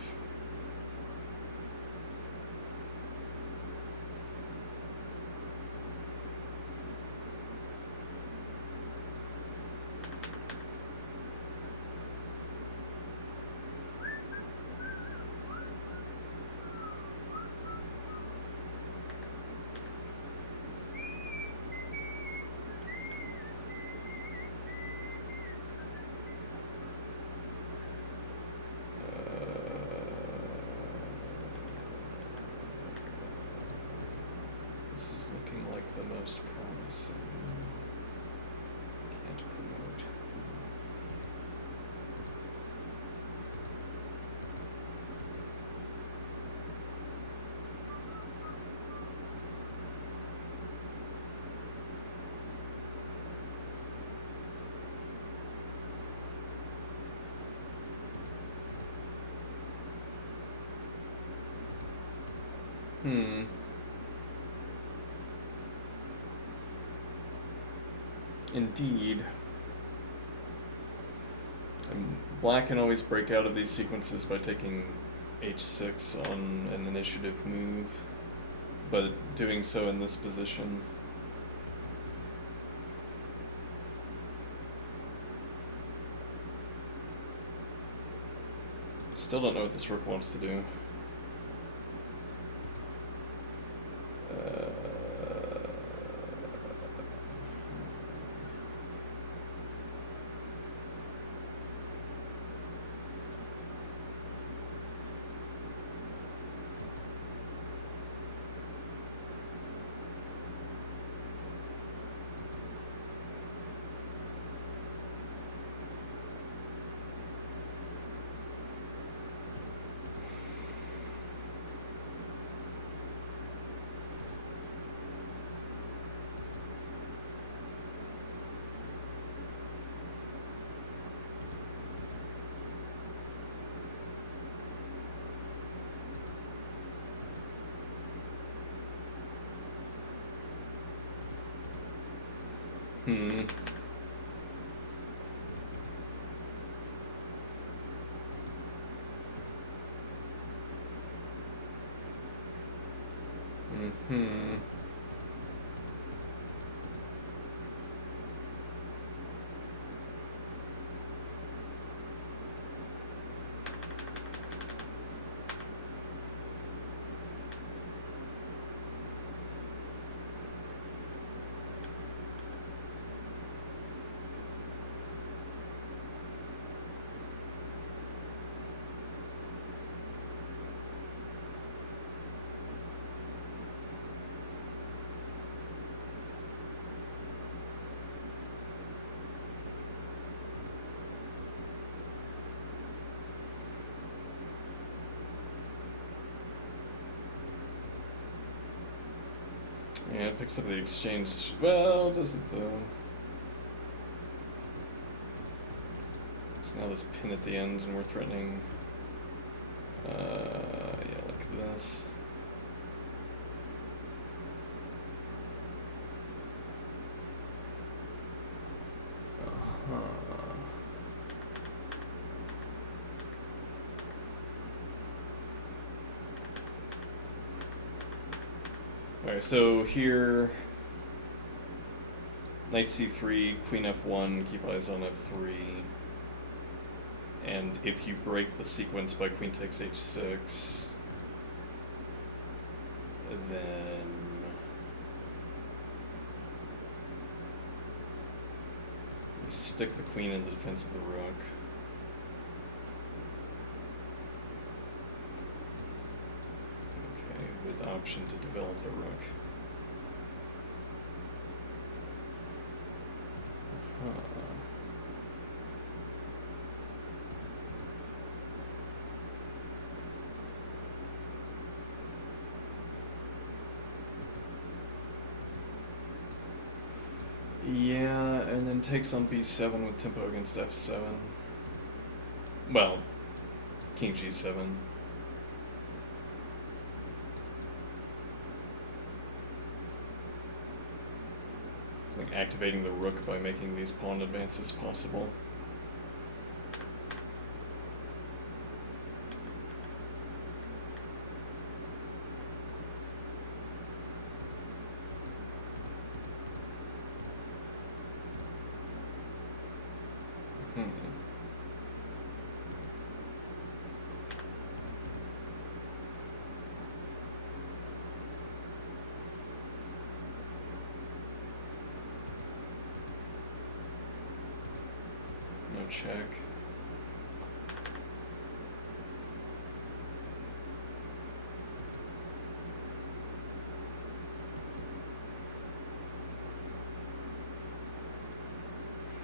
the most promising. Can't promote. Indeed. Black can always break out of these sequences by taking h6 on an initiative move, but doing so in this position. Still don't know what this rook wants to do. Hmm. Mm-hmm. Yeah, it picks up the exchange. Well, does it though? So now this pin at the end, and we're threatening. Yeah, like this. Alright, so here, knight c3, queen f1, keep eyes on f3. And if you break the sequence by queen takes h6, then you stick the queen in the defense of the rook. Okay, with the option to develop the rook. Yeah, and then takes on b7 with tempo against f7. Well, king g7. It's like activating the rook by making these pawn advances possible. No check.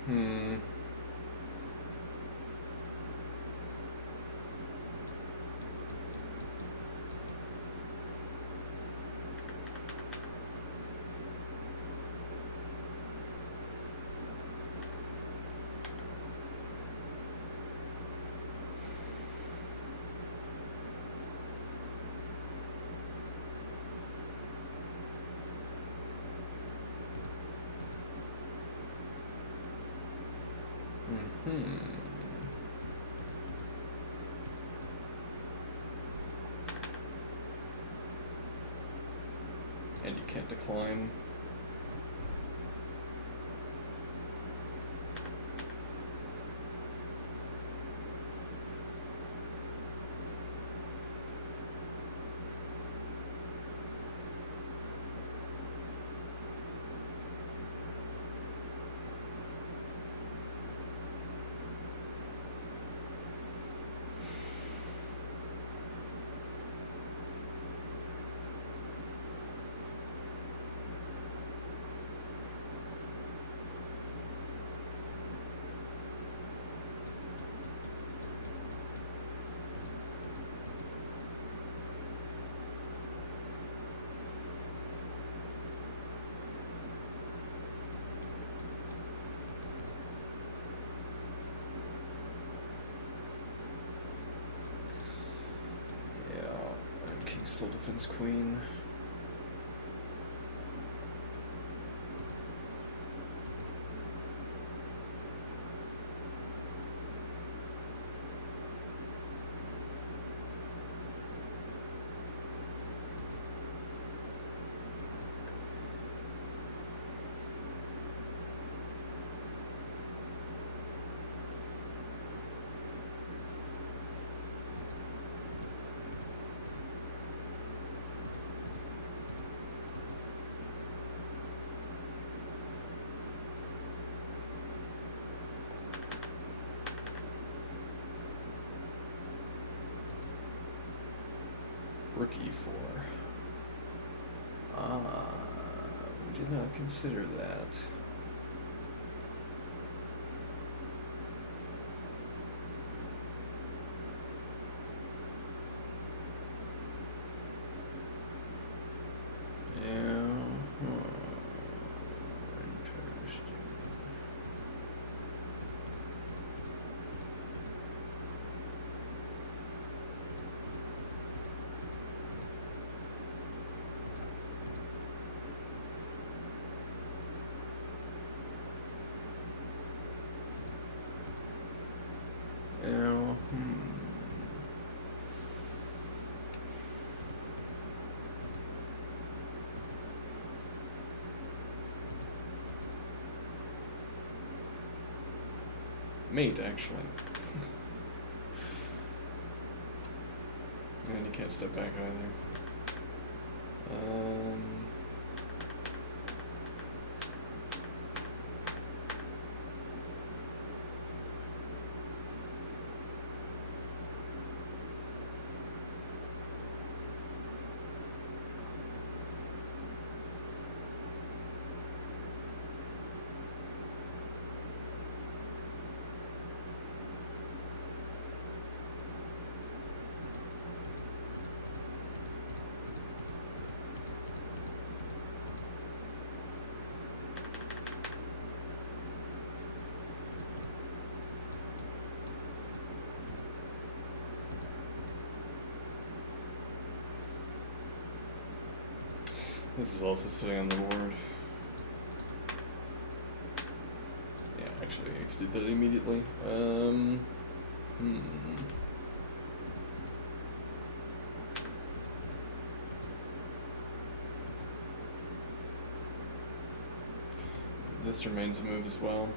Hmm. Hmm. And you can't decline. Yeah, and king still defends queen. Rook e4. We did not consider that. Yeah. Interesting. Yeah. Mate, actually. And you can't step back either. This is also sitting on the board. Yeah, actually, I could do that immediately. This remains a move as well.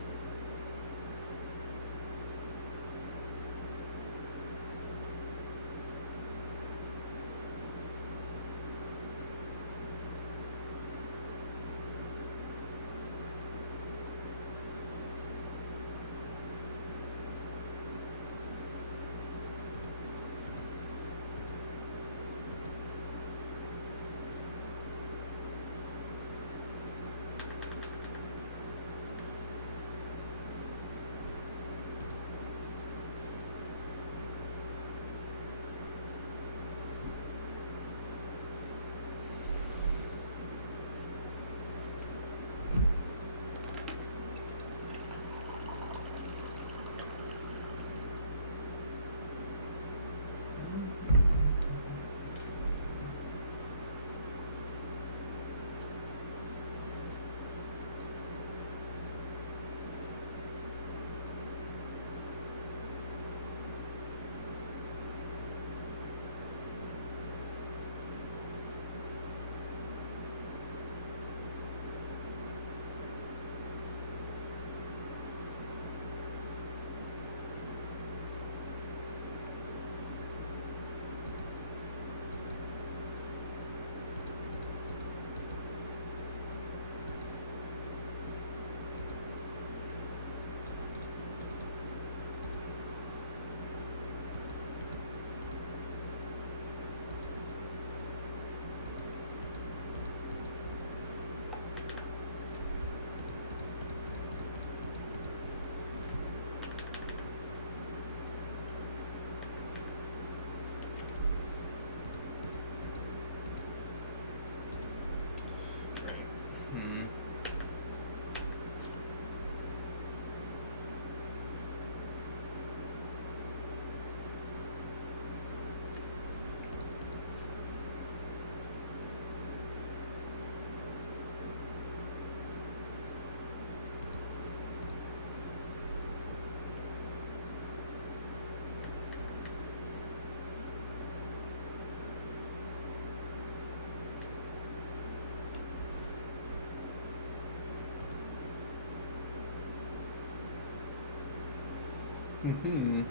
Mm-hmm.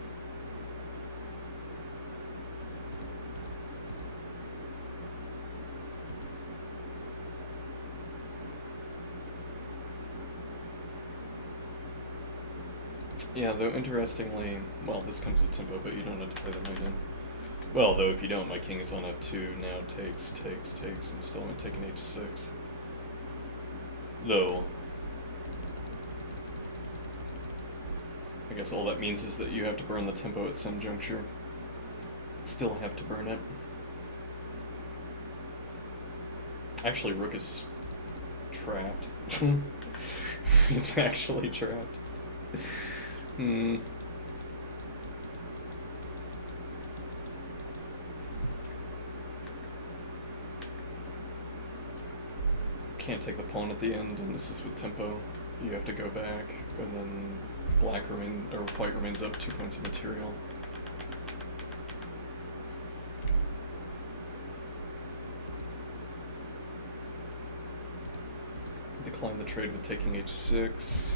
Yeah, though interestingly, well, this comes with tempo, but you don't have to play the knight in. Well, though, if you don't, my king is on f2, now takes, and still I'm taking h6. Though, I guess all that means is that you have to burn the tempo at some juncture. Still have to burn it. Actually, rook is trapped. It's actually trapped. Hmm. Can't take the pawn at the end, and this is with tempo. You have to go back, and then white remains up 2 points of material. Decline the trade with taking h6.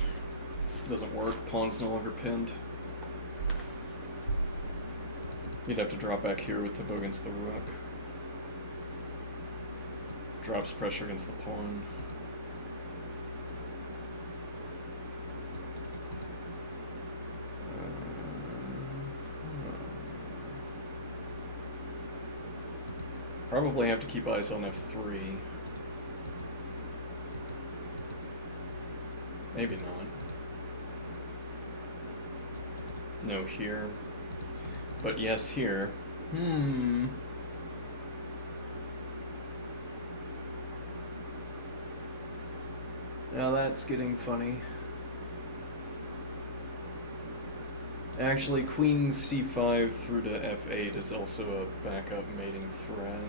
Doesn't work. Pawn's no longer pinned. You'd have to drop back here with tempo against the rook. Drops pressure against the pawn. Probably have to keep eyes on f3. Maybe not. No here. But yes here. Now that's getting funny. Actually, queen c5 through to f8 is also a backup mating threat.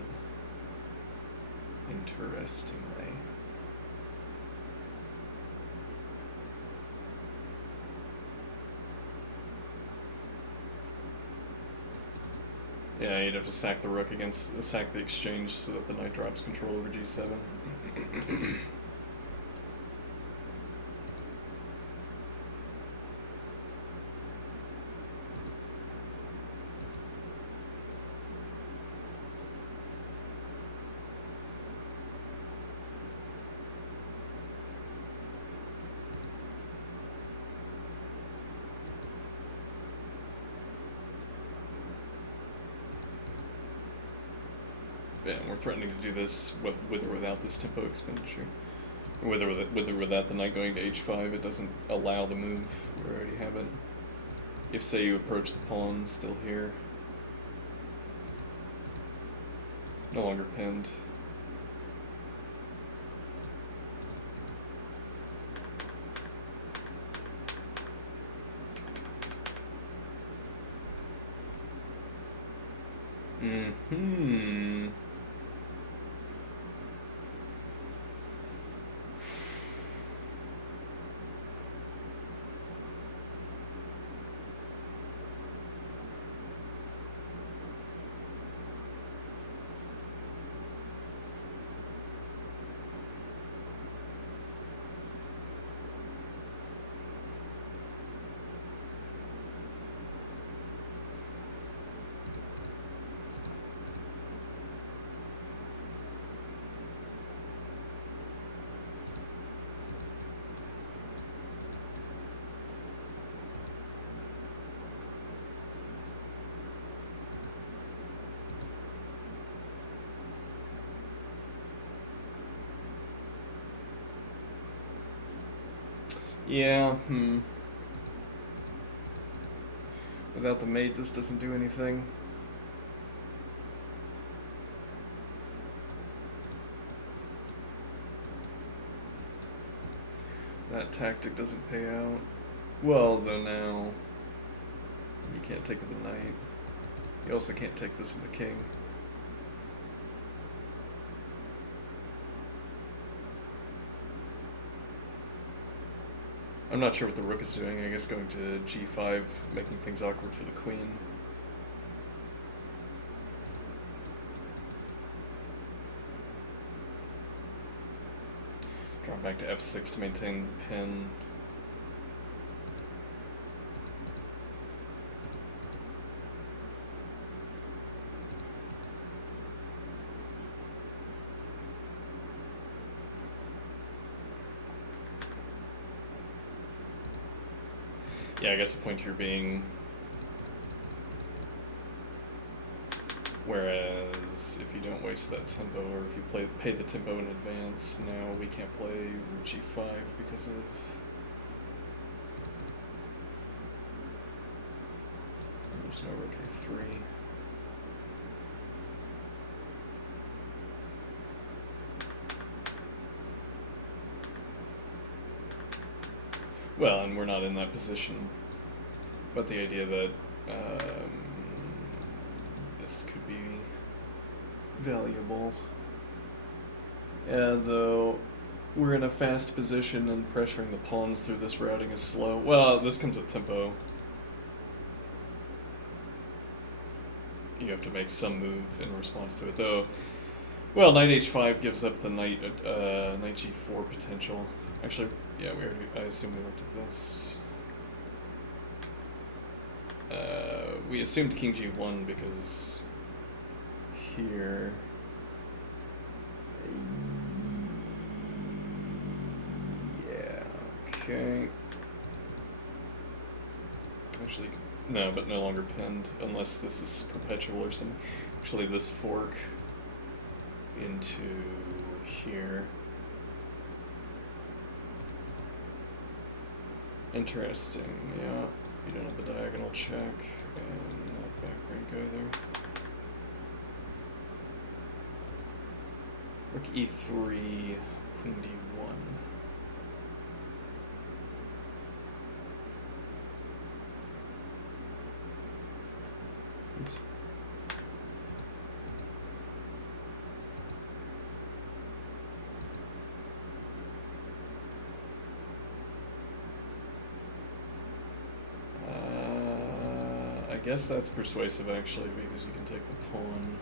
Interestingly. Yeah, you'd have to sack the rook sack the exchange so that the knight drops control over g7. Yeah, we're threatening to do this with or without this tempo expenditure. With or without the knight going to h5, it doesn't allow the move. We already have it. If, say, you approach the pawn still here. No longer pinned. Yeah, Without the mate, this doesn't do anything. That tactic doesn't pay out. Well, though now, you can't take with the knight. You also can't take this with the king. I'm not sure what the rook is doing. I guess going to g5, making things awkward for the queen. Drop back to f6 to maintain the pin. Yeah, I guess the point here being, whereas if you don't waste that tempo, or if you pay the tempo in advance, now we can't play rook g5 because of there's no rook a3. Well, and we're not in that position, but the idea that this could be valuable. Yeah, though we're in a fast position and pressuring the pawns through this routing is slow. Well, this comes with tempo. You have to make some move in response to it, though. Well, knight h5 gives up the knight g4 potential. Actually, yeah, I assume we looked at this. We assumed king g1 because here. Yeah, okay. Actually, no, but no longer pinned, unless this is perpetual or something. Actually, this fork into here. Interesting, yeah. You don't have the diagonal check, and not back rank either. Rook e3, queen d1. Oops. I guess that's persuasive actually, because you can take the pawn.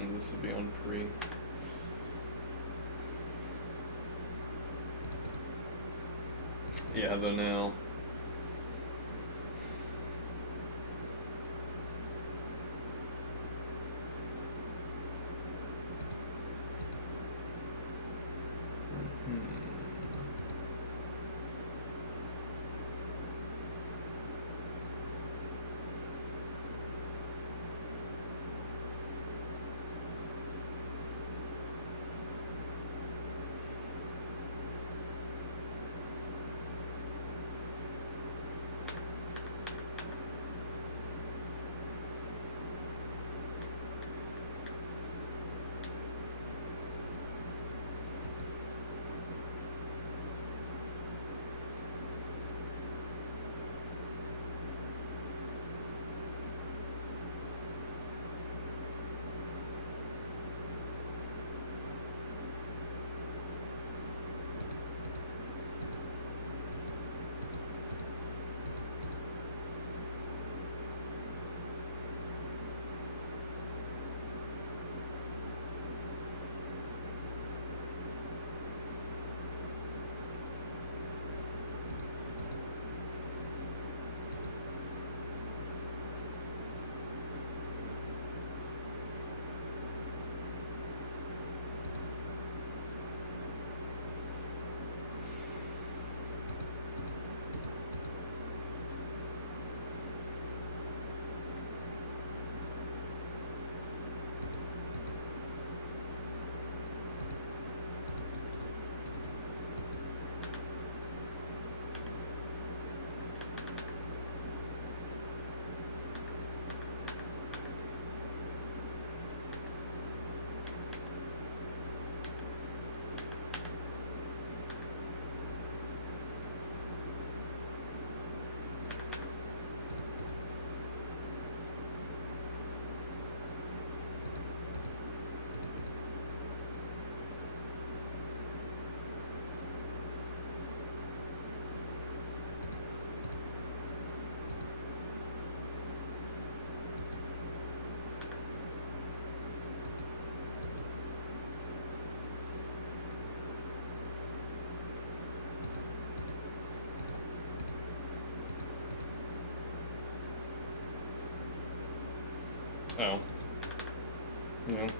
And this would be on pre. Yeah, though now. Oh. Yeah.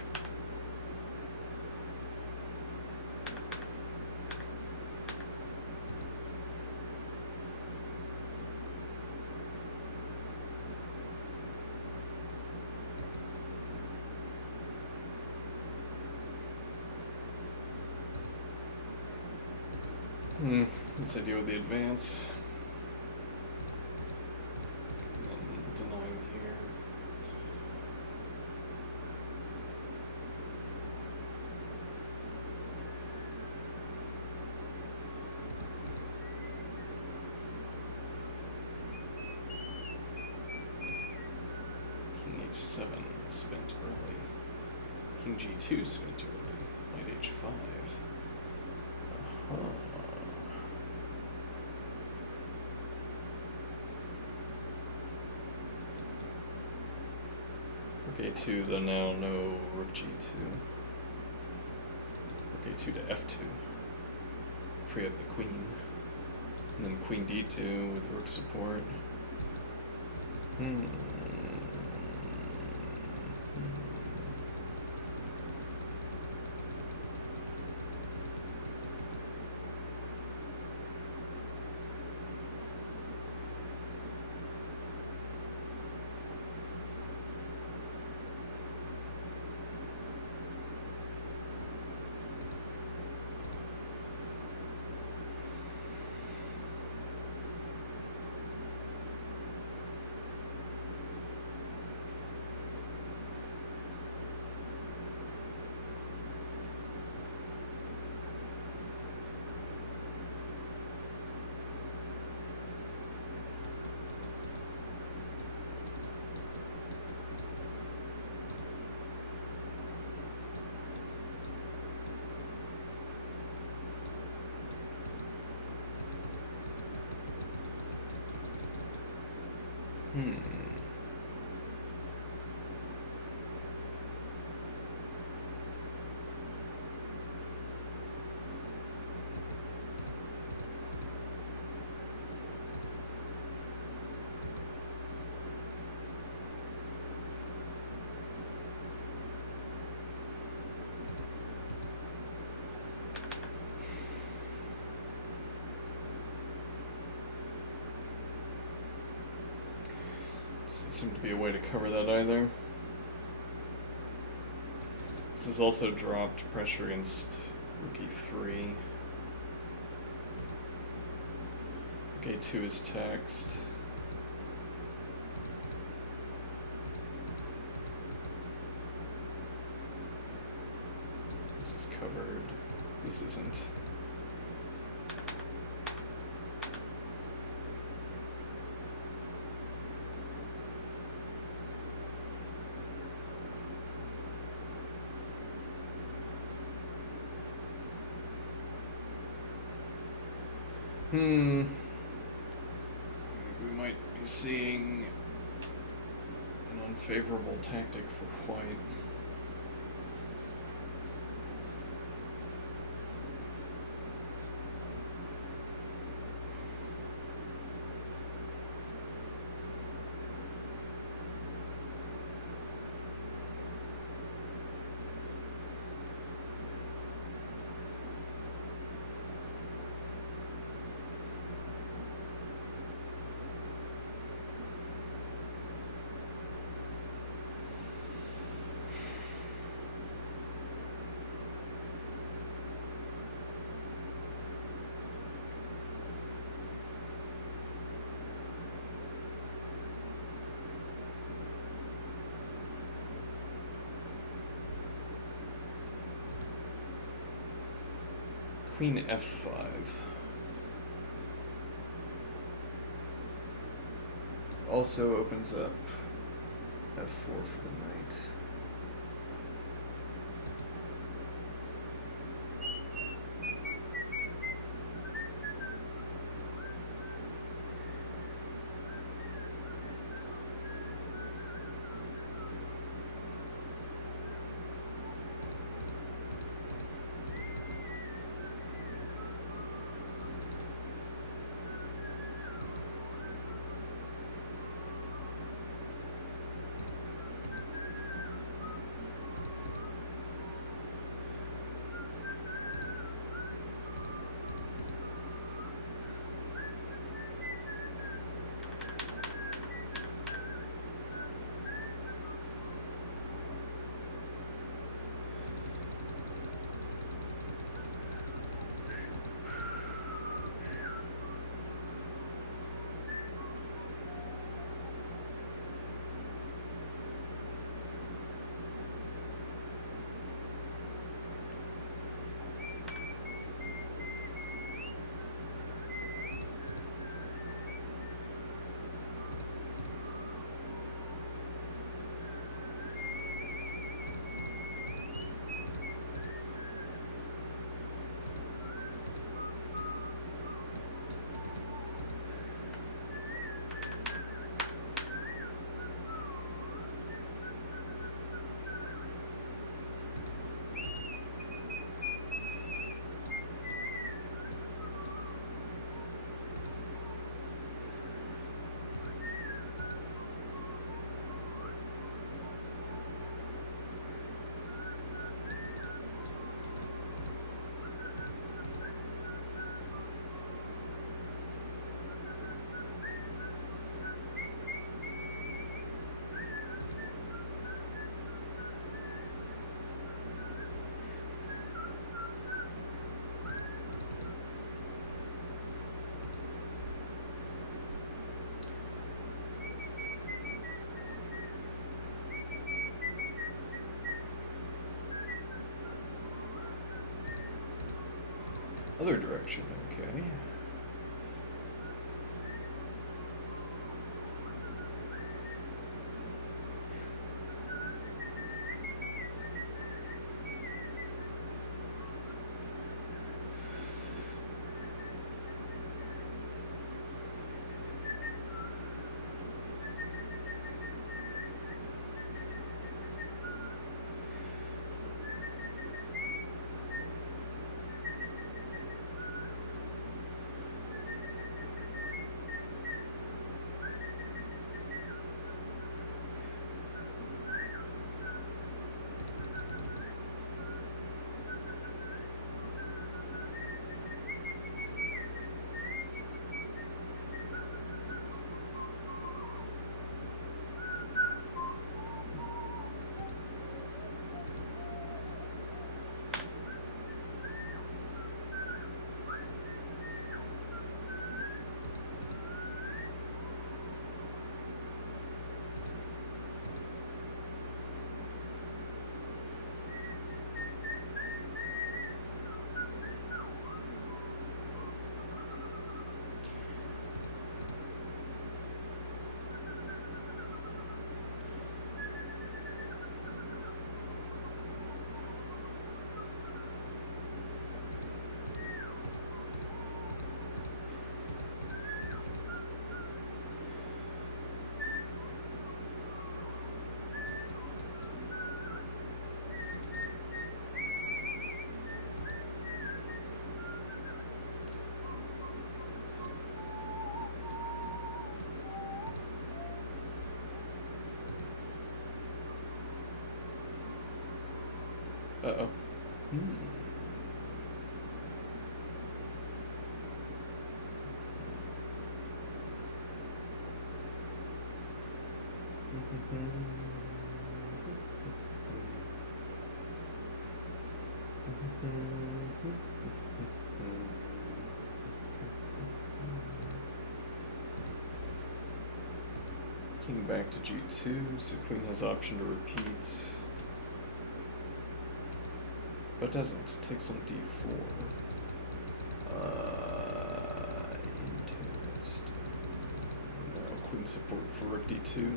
This idea with the advance. And then denying here. King h7 spent early. King g2 spent early. Knight h5. Uh-huh. Rook a2, though now no rook g2. Rook a2 to f2. Free up the queen. And then queen d2 with rook support. Doesn't seem to be a way to cover that either. This has also dropped pressure against rook e3. Rook a2 is taxed. This is covered. This isn't. I think we might be seeing an unfavorable tactic for white. Queen f5. Also opens up f4 for the knight. Other direction, okay. Uh-oh. King back to G2, so queen has option to repeat. But doesn't. Takes on D4. Interesting. No, queen support for rook D2.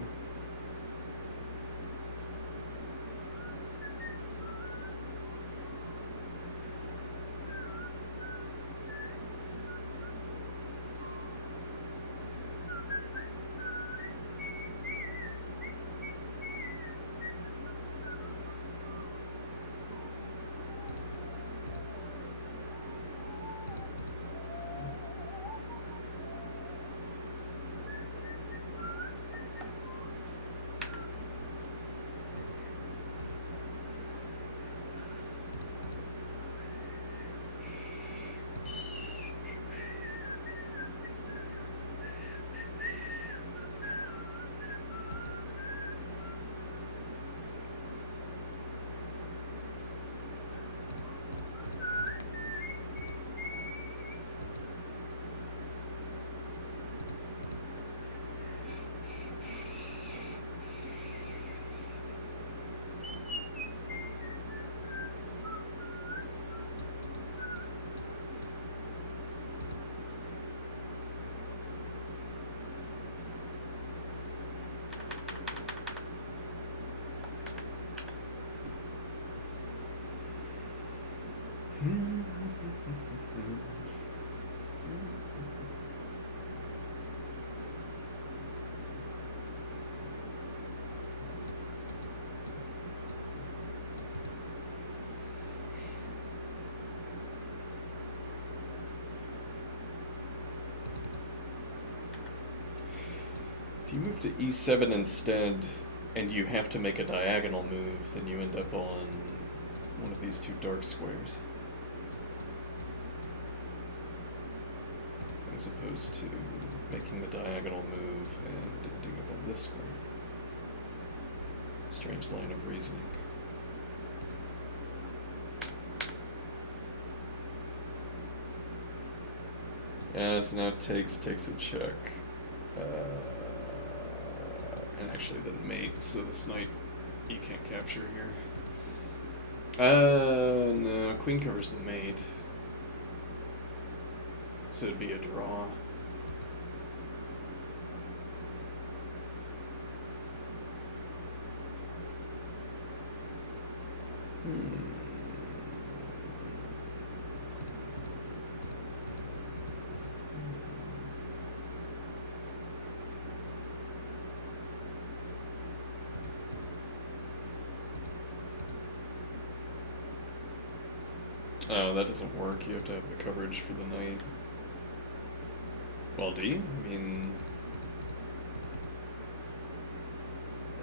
If you move to E7 instead, and you have to make a diagonal move, then you end up on one of these two dark squares. As opposed to making the diagonal move and ending up on this square. Strange line of reasoning. Yeah, so now takes a check. And actually then mate, so this knight you can't capture here. No, queen covers the mate. So it'd be a draw. Oh, that doesn't work. You have to have the coverage for the knight. Well, D? I mean...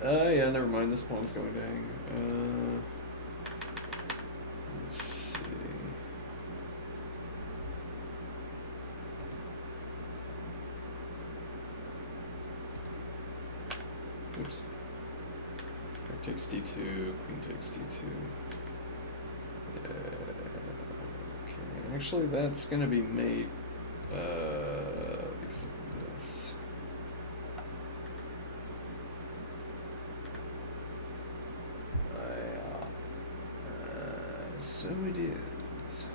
yeah, never mind. This pawn's going to hang. Let's see... Oops. Rook takes d2, queen takes d2. Okay, actually that's gonna be mate, because of this. So it is.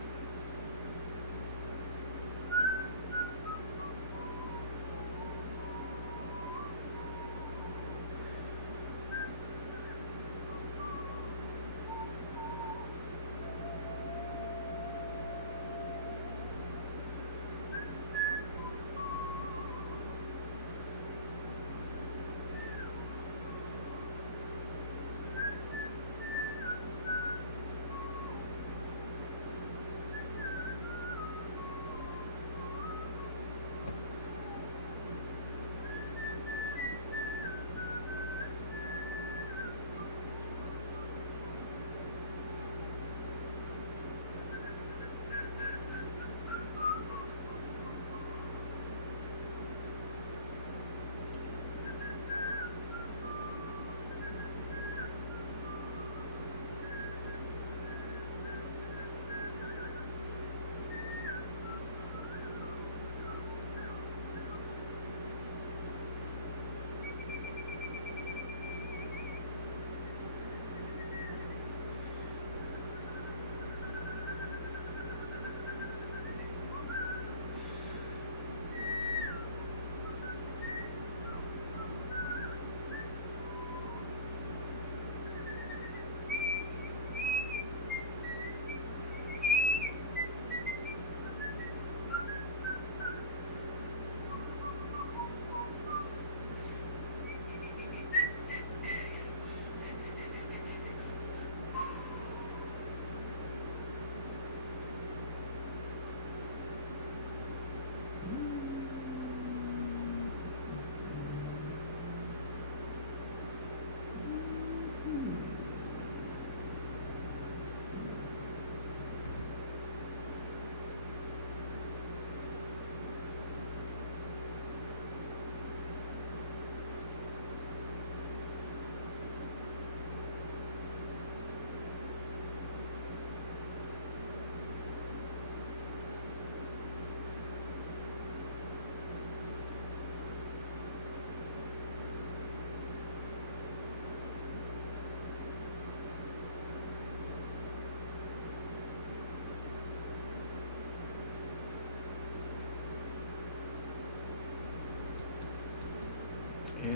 Yeah,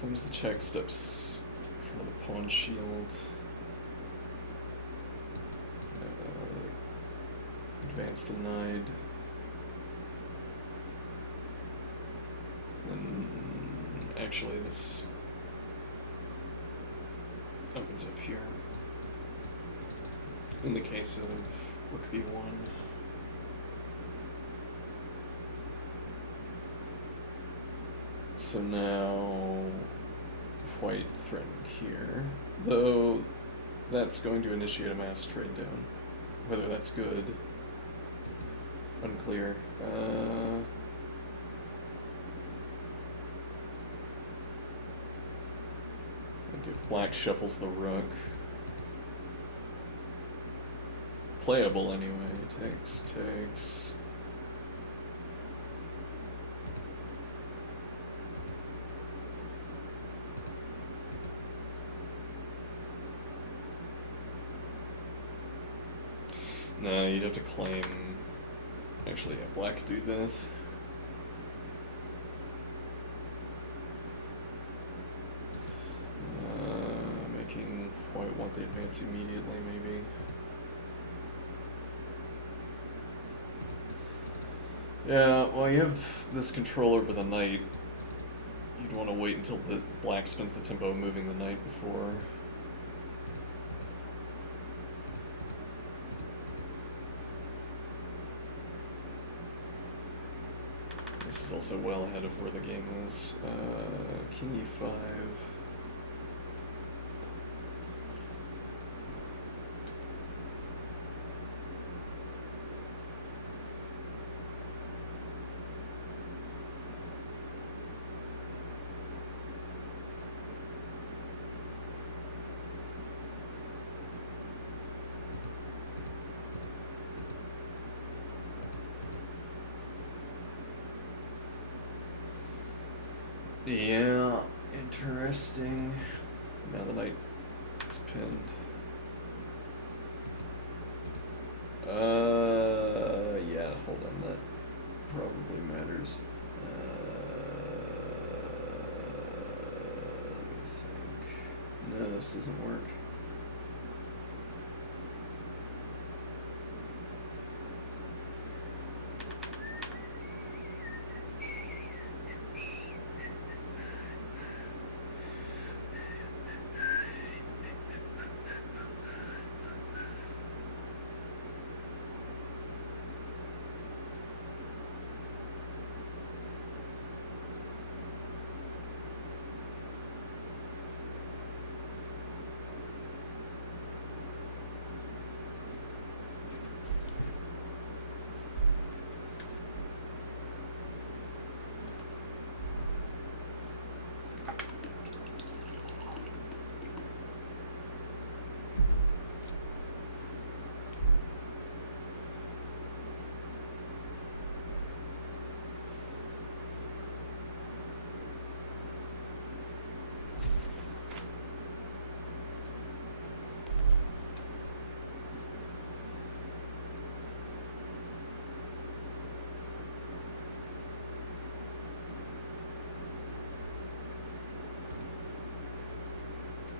claims the check steps for the pawn shield. Advance denied. Then actually this opens up here. In the case of rook b1. So now white threatening here, though that's going to initiate a mass trade down. Whether that's good, unclear. I think if black shuffles the rook, playable anyway. Takes. No, you'd have to claim Actually, yeah, black could do this. Making white want the advance immediately, maybe. Yeah, well, you have this control over the knight. You'd want to wait until the black spends the tempo moving the knight before. This is also well ahead of where the game is. King e5. Yeah, interesting. Now the knight is pinned. Yeah, hold on, that probably matters. Let me think. No, this doesn't work.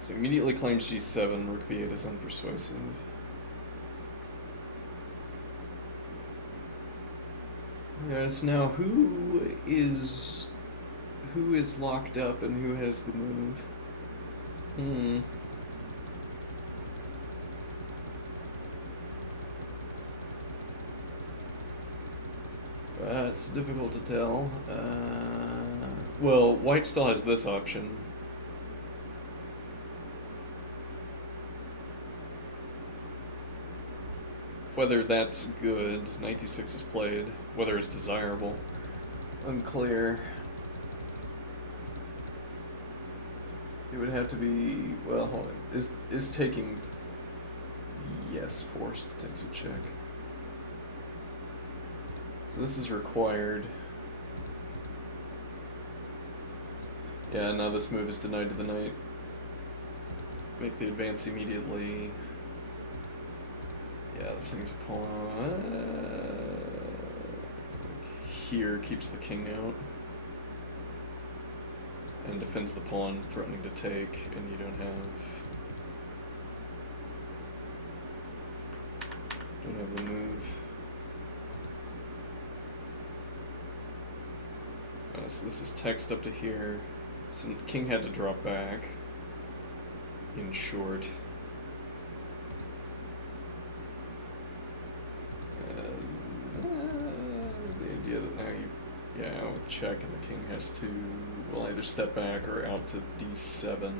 So immediately claims g7, rook b8 is unpersuasive. Yes, now who is locked up and who has the move? It's difficult to tell. Well, white still has this option. Whether that's good, knight d6 is played. Whether it's desirable, unclear. It would have to be, well, hold on. Is taking, yes, forced takes a check. So this is required. Yeah, now this move is denied to the knight. Make the advance immediately. Yeah, this thing's a pawn. Here keeps the king out. And defends the pawn, threatening to take, and you don't have the move. So this is text up to here. So king had to drop back. In short. The idea that now with check and the king has to, well, either step back or out to d7.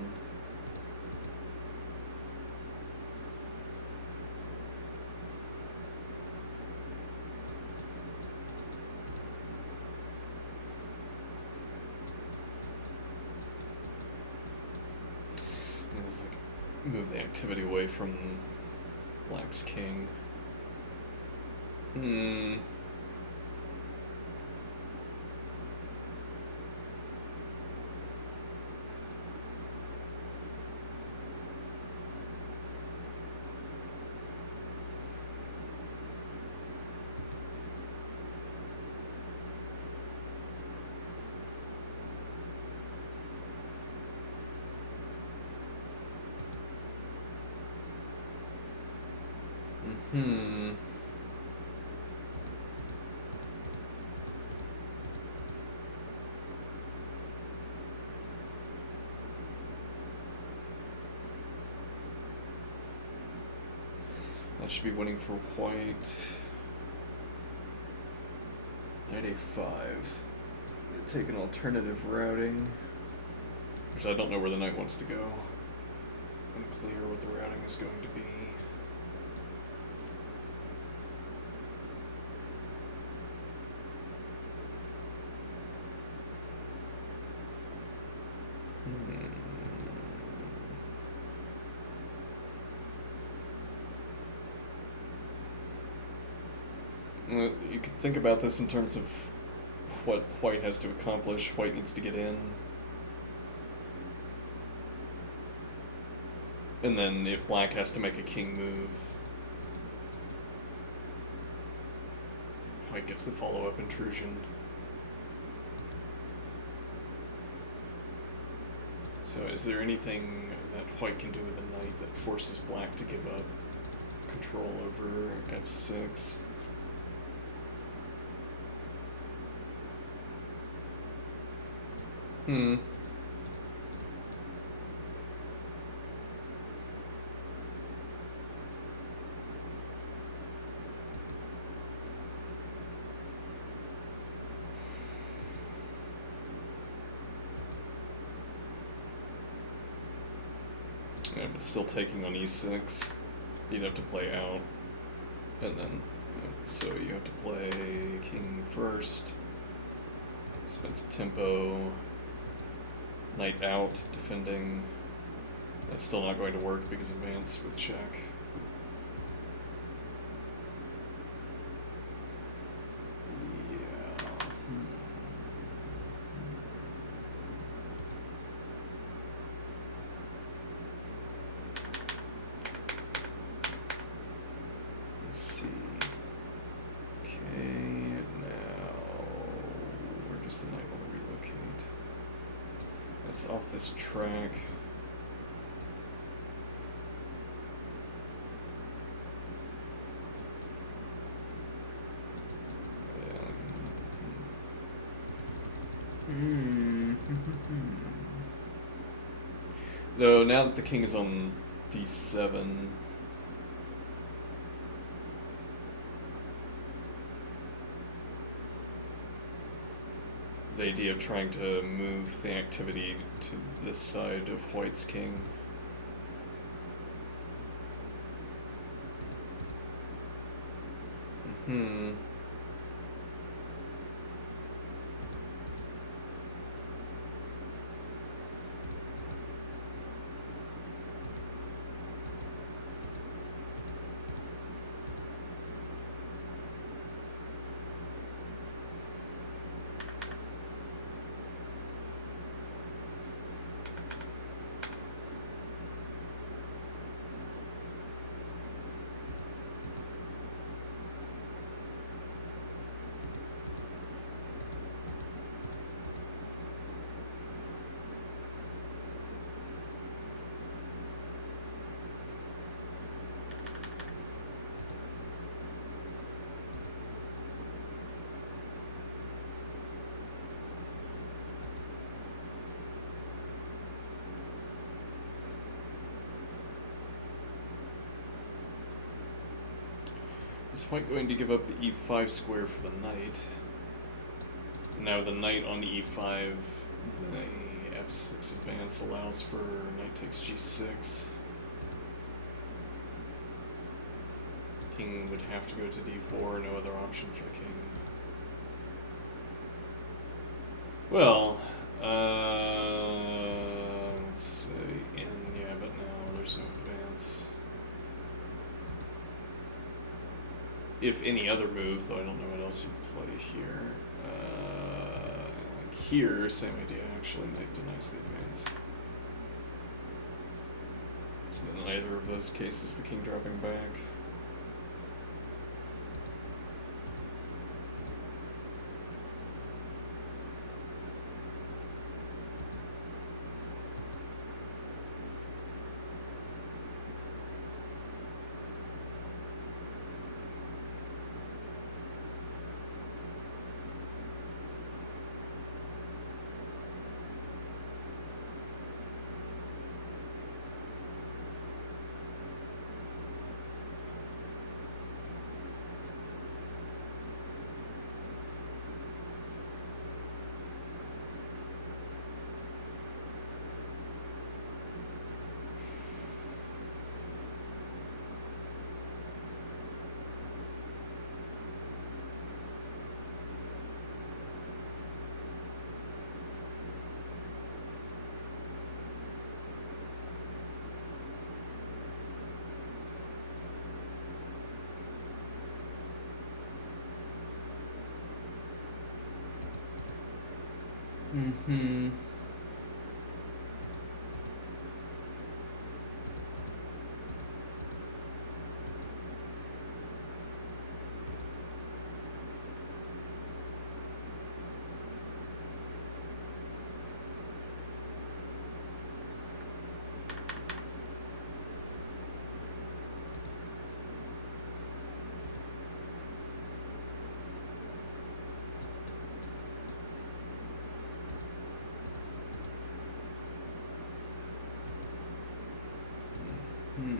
It's like move the activity away from black's king. Hmm. That should be winning for white. Knight a5. Take an alternative routing, which I don't know where the knight wants to go. Unclear what the routing is going to be. You could think about this in terms of what white has to accomplish. White needs to get in. And then if black has to make a king move, white gets the follow-up intrusion. So is there anything that white can do with a knight that forces black to give up control over f6? Yeah, but still taking on e6. You'd have to play out. And then, so you have to play king first. Spends a tempo. Knight out, defending. That's still not going to work because advance with check. Off this track. Though now that the king is on d7, the idea of trying to move the activity to this side of white's king. Is white going to give up the e5 square for the knight? Now the knight on e5, the f6 advance allows for knight takes g6. King would have to go to d4, no other option for the king. Well, let's say yeah, but no, there's no advance. If any other move, though I don't know what else you play here. Here, same idea, actually, knight denies the advance. So then in either of those cases, the king dropping back. Mm-hmm. Hmm.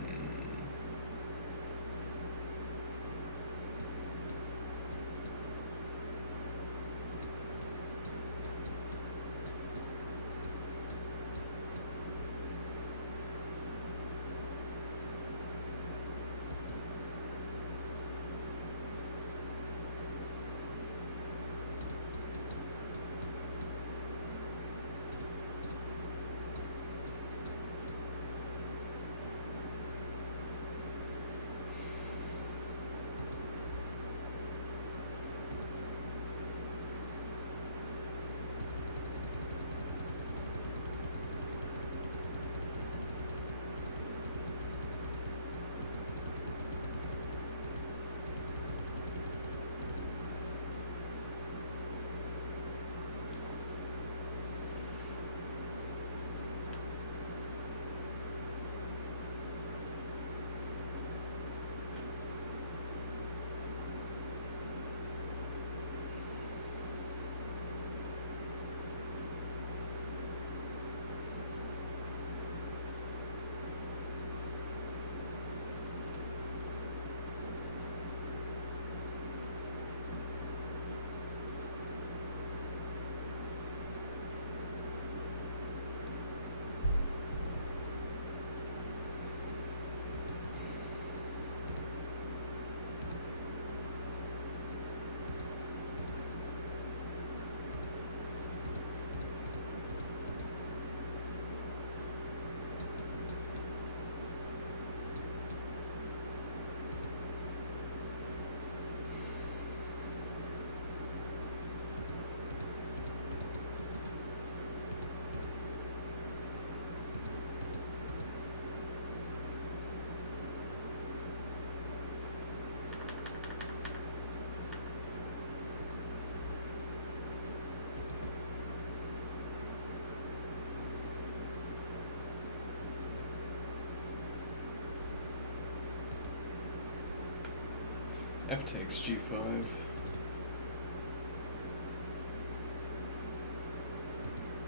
F takes G5.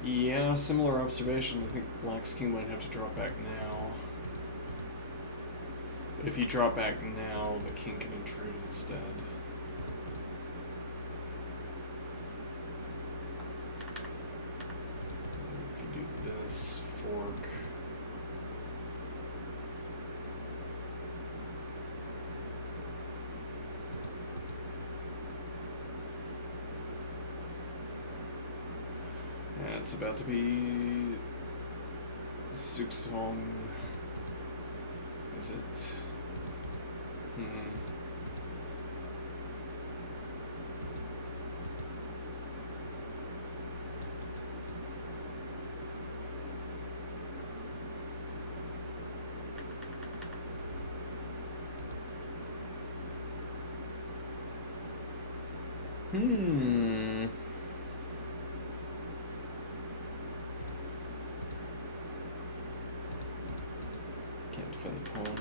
Yeah, similar observation. I think Black's king might have to drop back now. But if you drop back now, the king can intrude instead. If you do this, fork. Yeah, it's about to be Suksong. Is it? Hmm. Can't defend the pawn.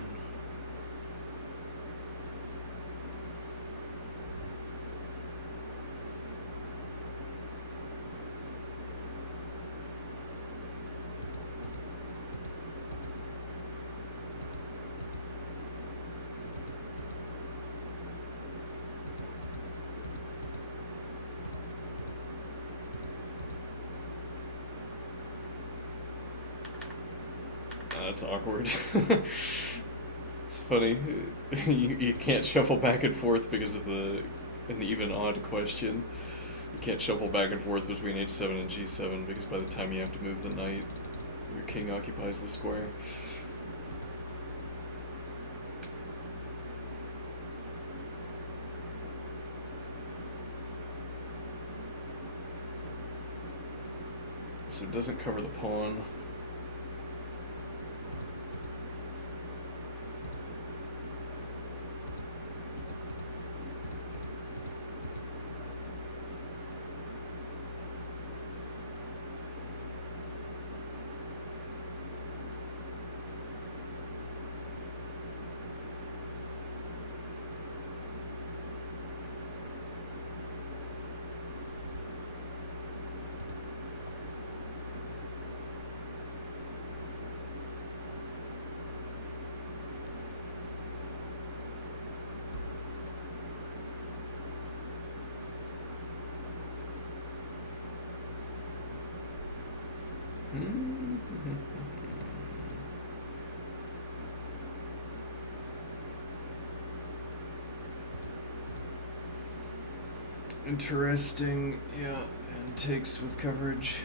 That's awkward. It's funny. You can't shuffle back and forth because of an even odd question. You can't shuffle back and forth between h7 and g7 because by the time you have to move the knight, your king occupies the square. So it doesn't cover the pawn. Interesting, yeah, and takes with coverage.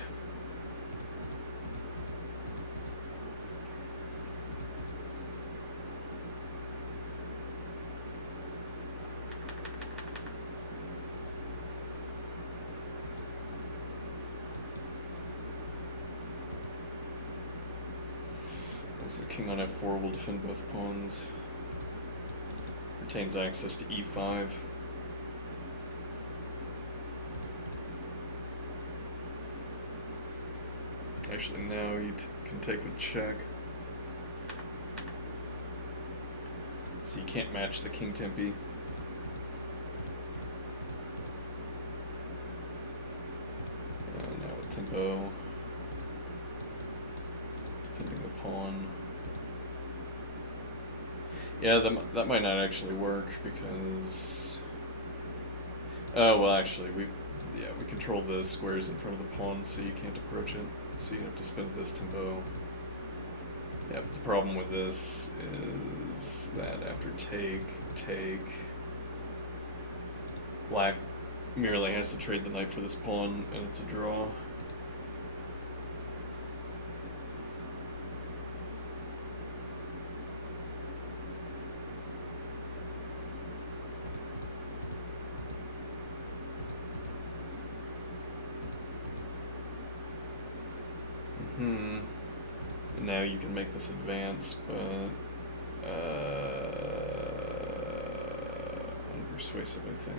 So king on f4 will defend both pawns. Retains access to e5. Actually, now you can take with check. So you can't match the king tempi. Now with tempo. Defending the pawn. Yeah, that might not actually work because... Oh, well actually, we control the squares in front of the pawn, so you can't approach it. So you have to spend this tempo. Yeah, but the problem with this is that after take, black merely has to trade the knight for this pawn, and it's a draw. And now you can make this advance, but unpersuasive, I think.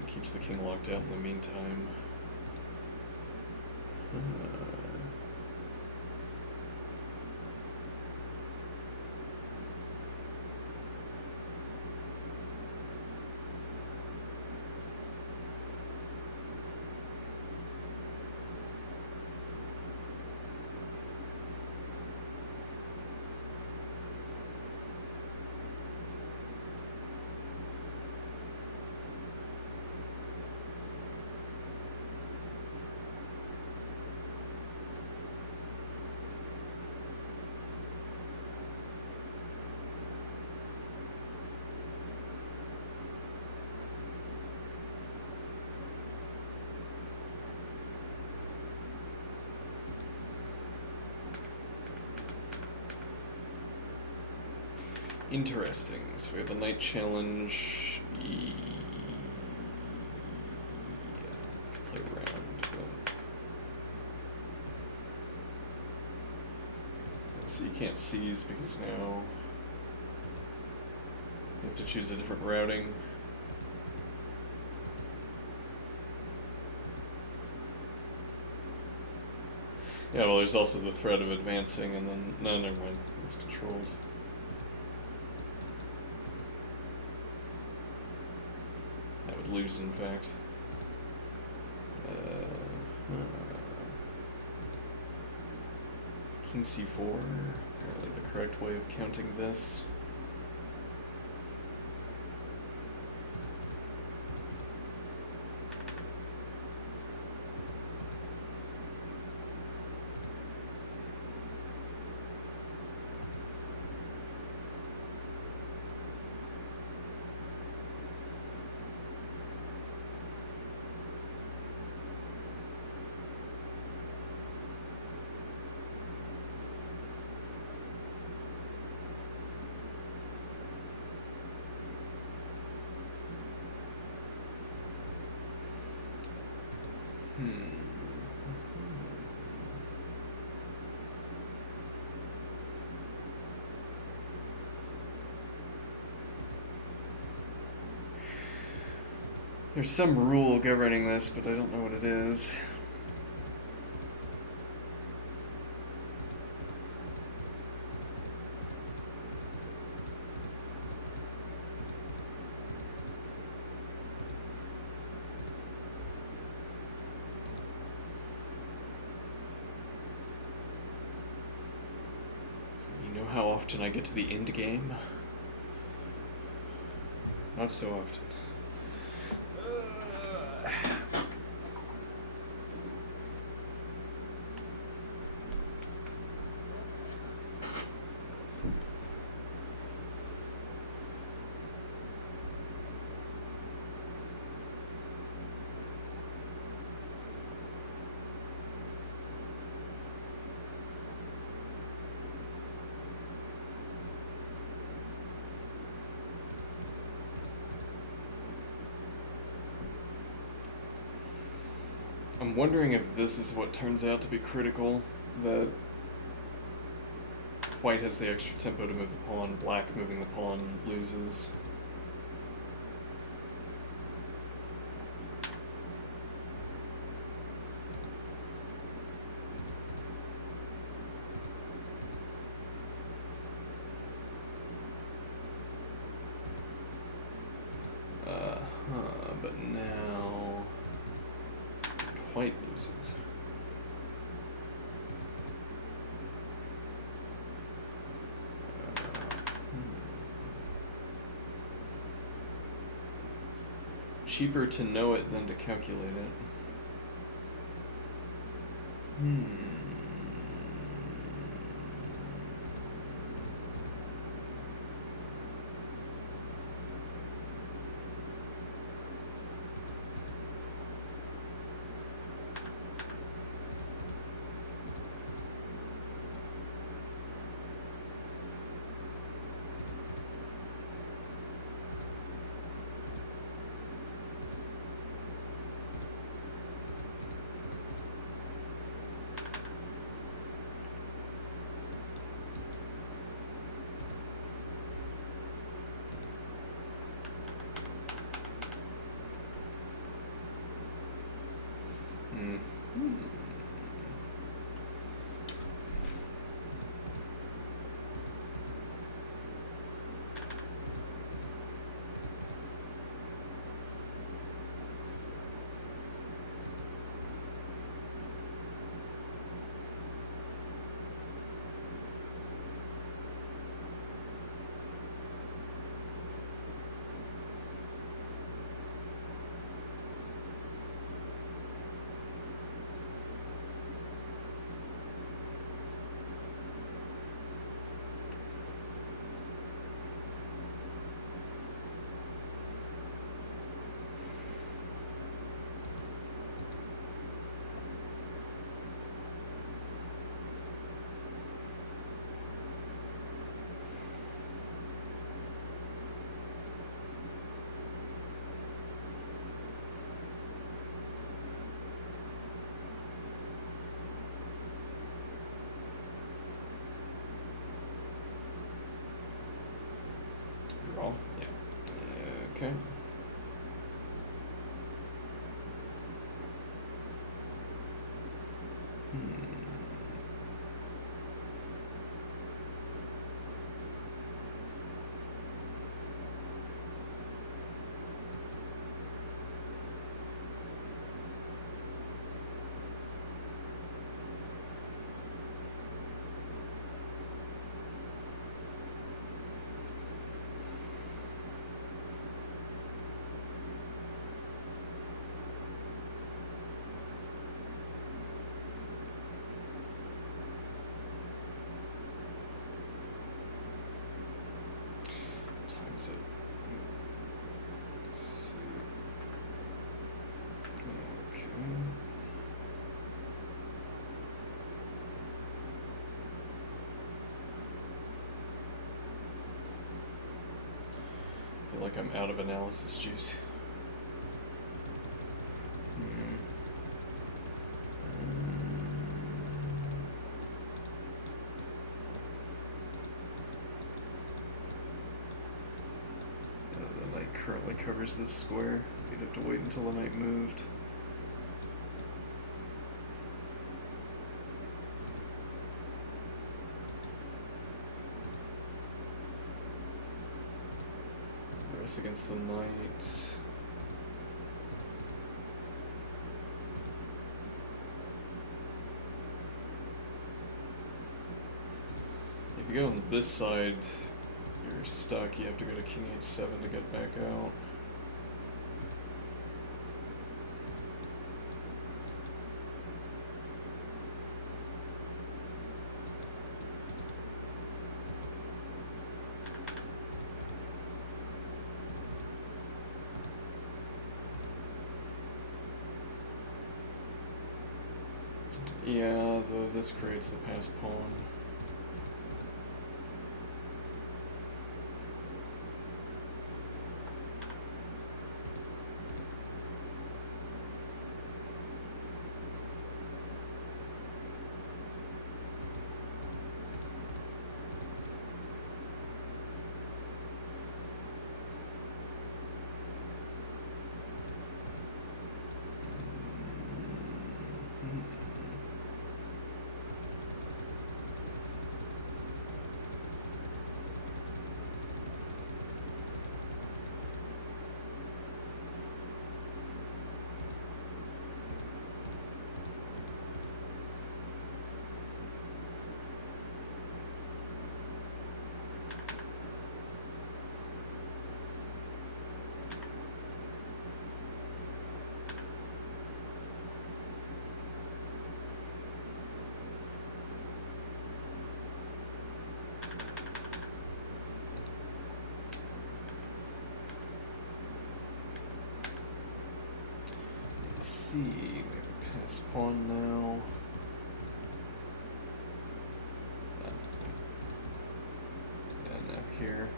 It keeps the king locked out in the meantime. Interesting. So we have a knight challenge. Play around. But... So you can't seize because now you have to choose a different routing. Yeah, well, there's also the threat of advancing, and then no, never mind. It's controlled. Lose, in fact. King c4, apparently the correct way of counting this. There's some rule governing this, but I don't know what it is. You know how often I get to the end game? Not so often. I'm wondering if this is what turns out to be critical, that white has the extra tempo to move the pawn, black moving the pawn loses. But now white loses. Cheaper to know it than to calculate it. Draw? Yeah. Okay. Times it. Let's see. Okay. I feel like I'm out of analysis juice. covers this square. You'd have to wait until the knight moved. Press against the knight. If you go on this side, you're stuck. You have to go to king h7 to get back out. Yeah, though this creates the passed pawn. See, we have a passed pawn now. Yeah, now here.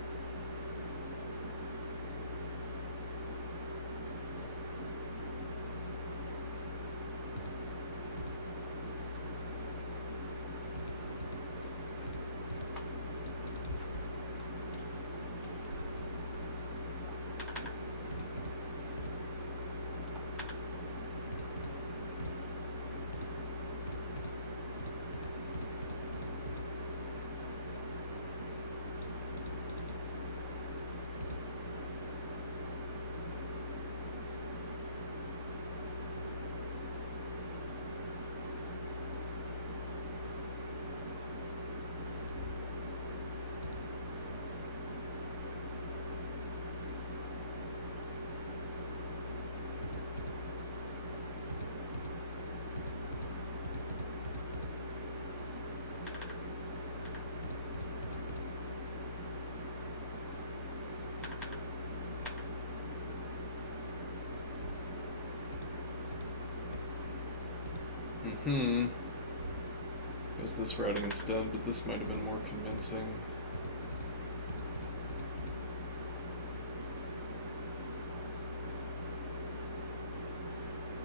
There's this routing instead, but this might have been more convincing.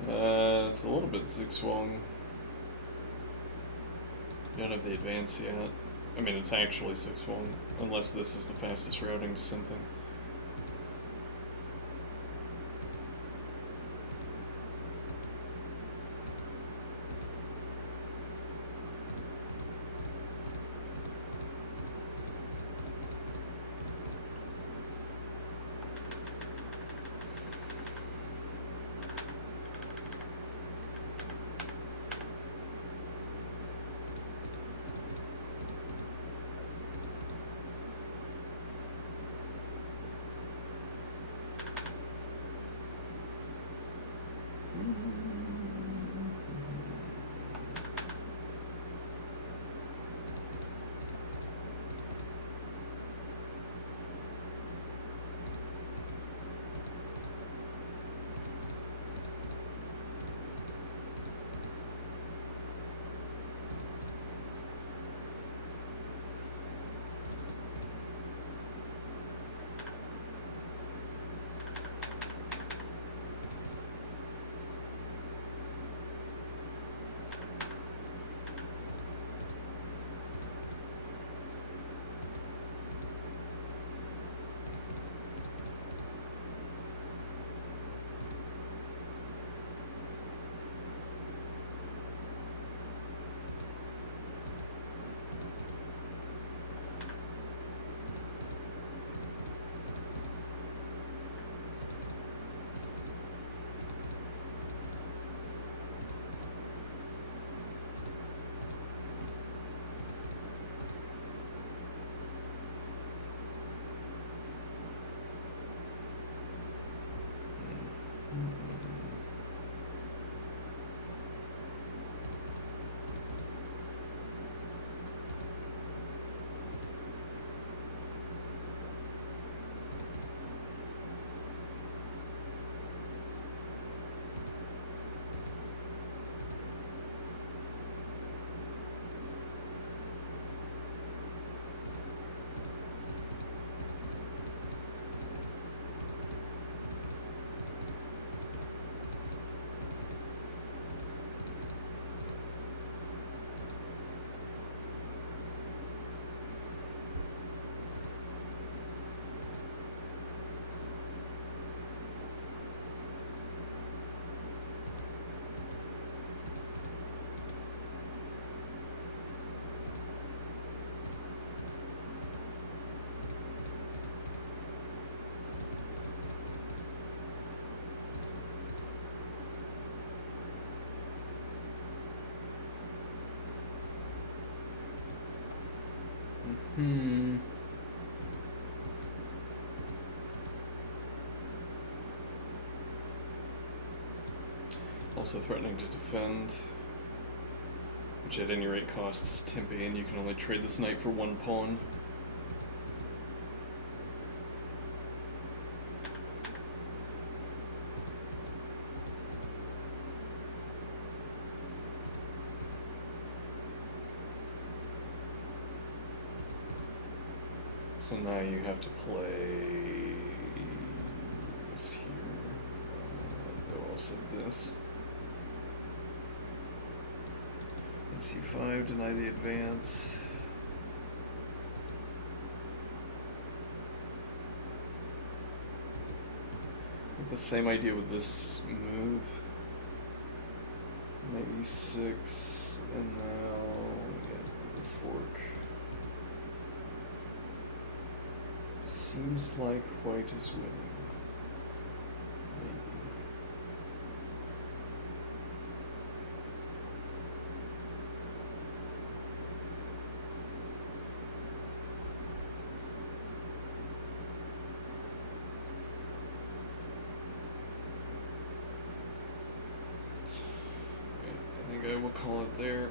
It's a little bit zigzwang. You don't have the advance yet. I mean, it's actually zigzwang, unless this is the fastest routing to something. Also threatening to defend, which at any rate costs Tempe, and you can only trade this knight for one pawn. So now you have to play this here. Though also this. And c5, deny the advance. The same idea with this move. Knight e6, and now the fork. Seems like white is winning. Maybe. I think I will call it there.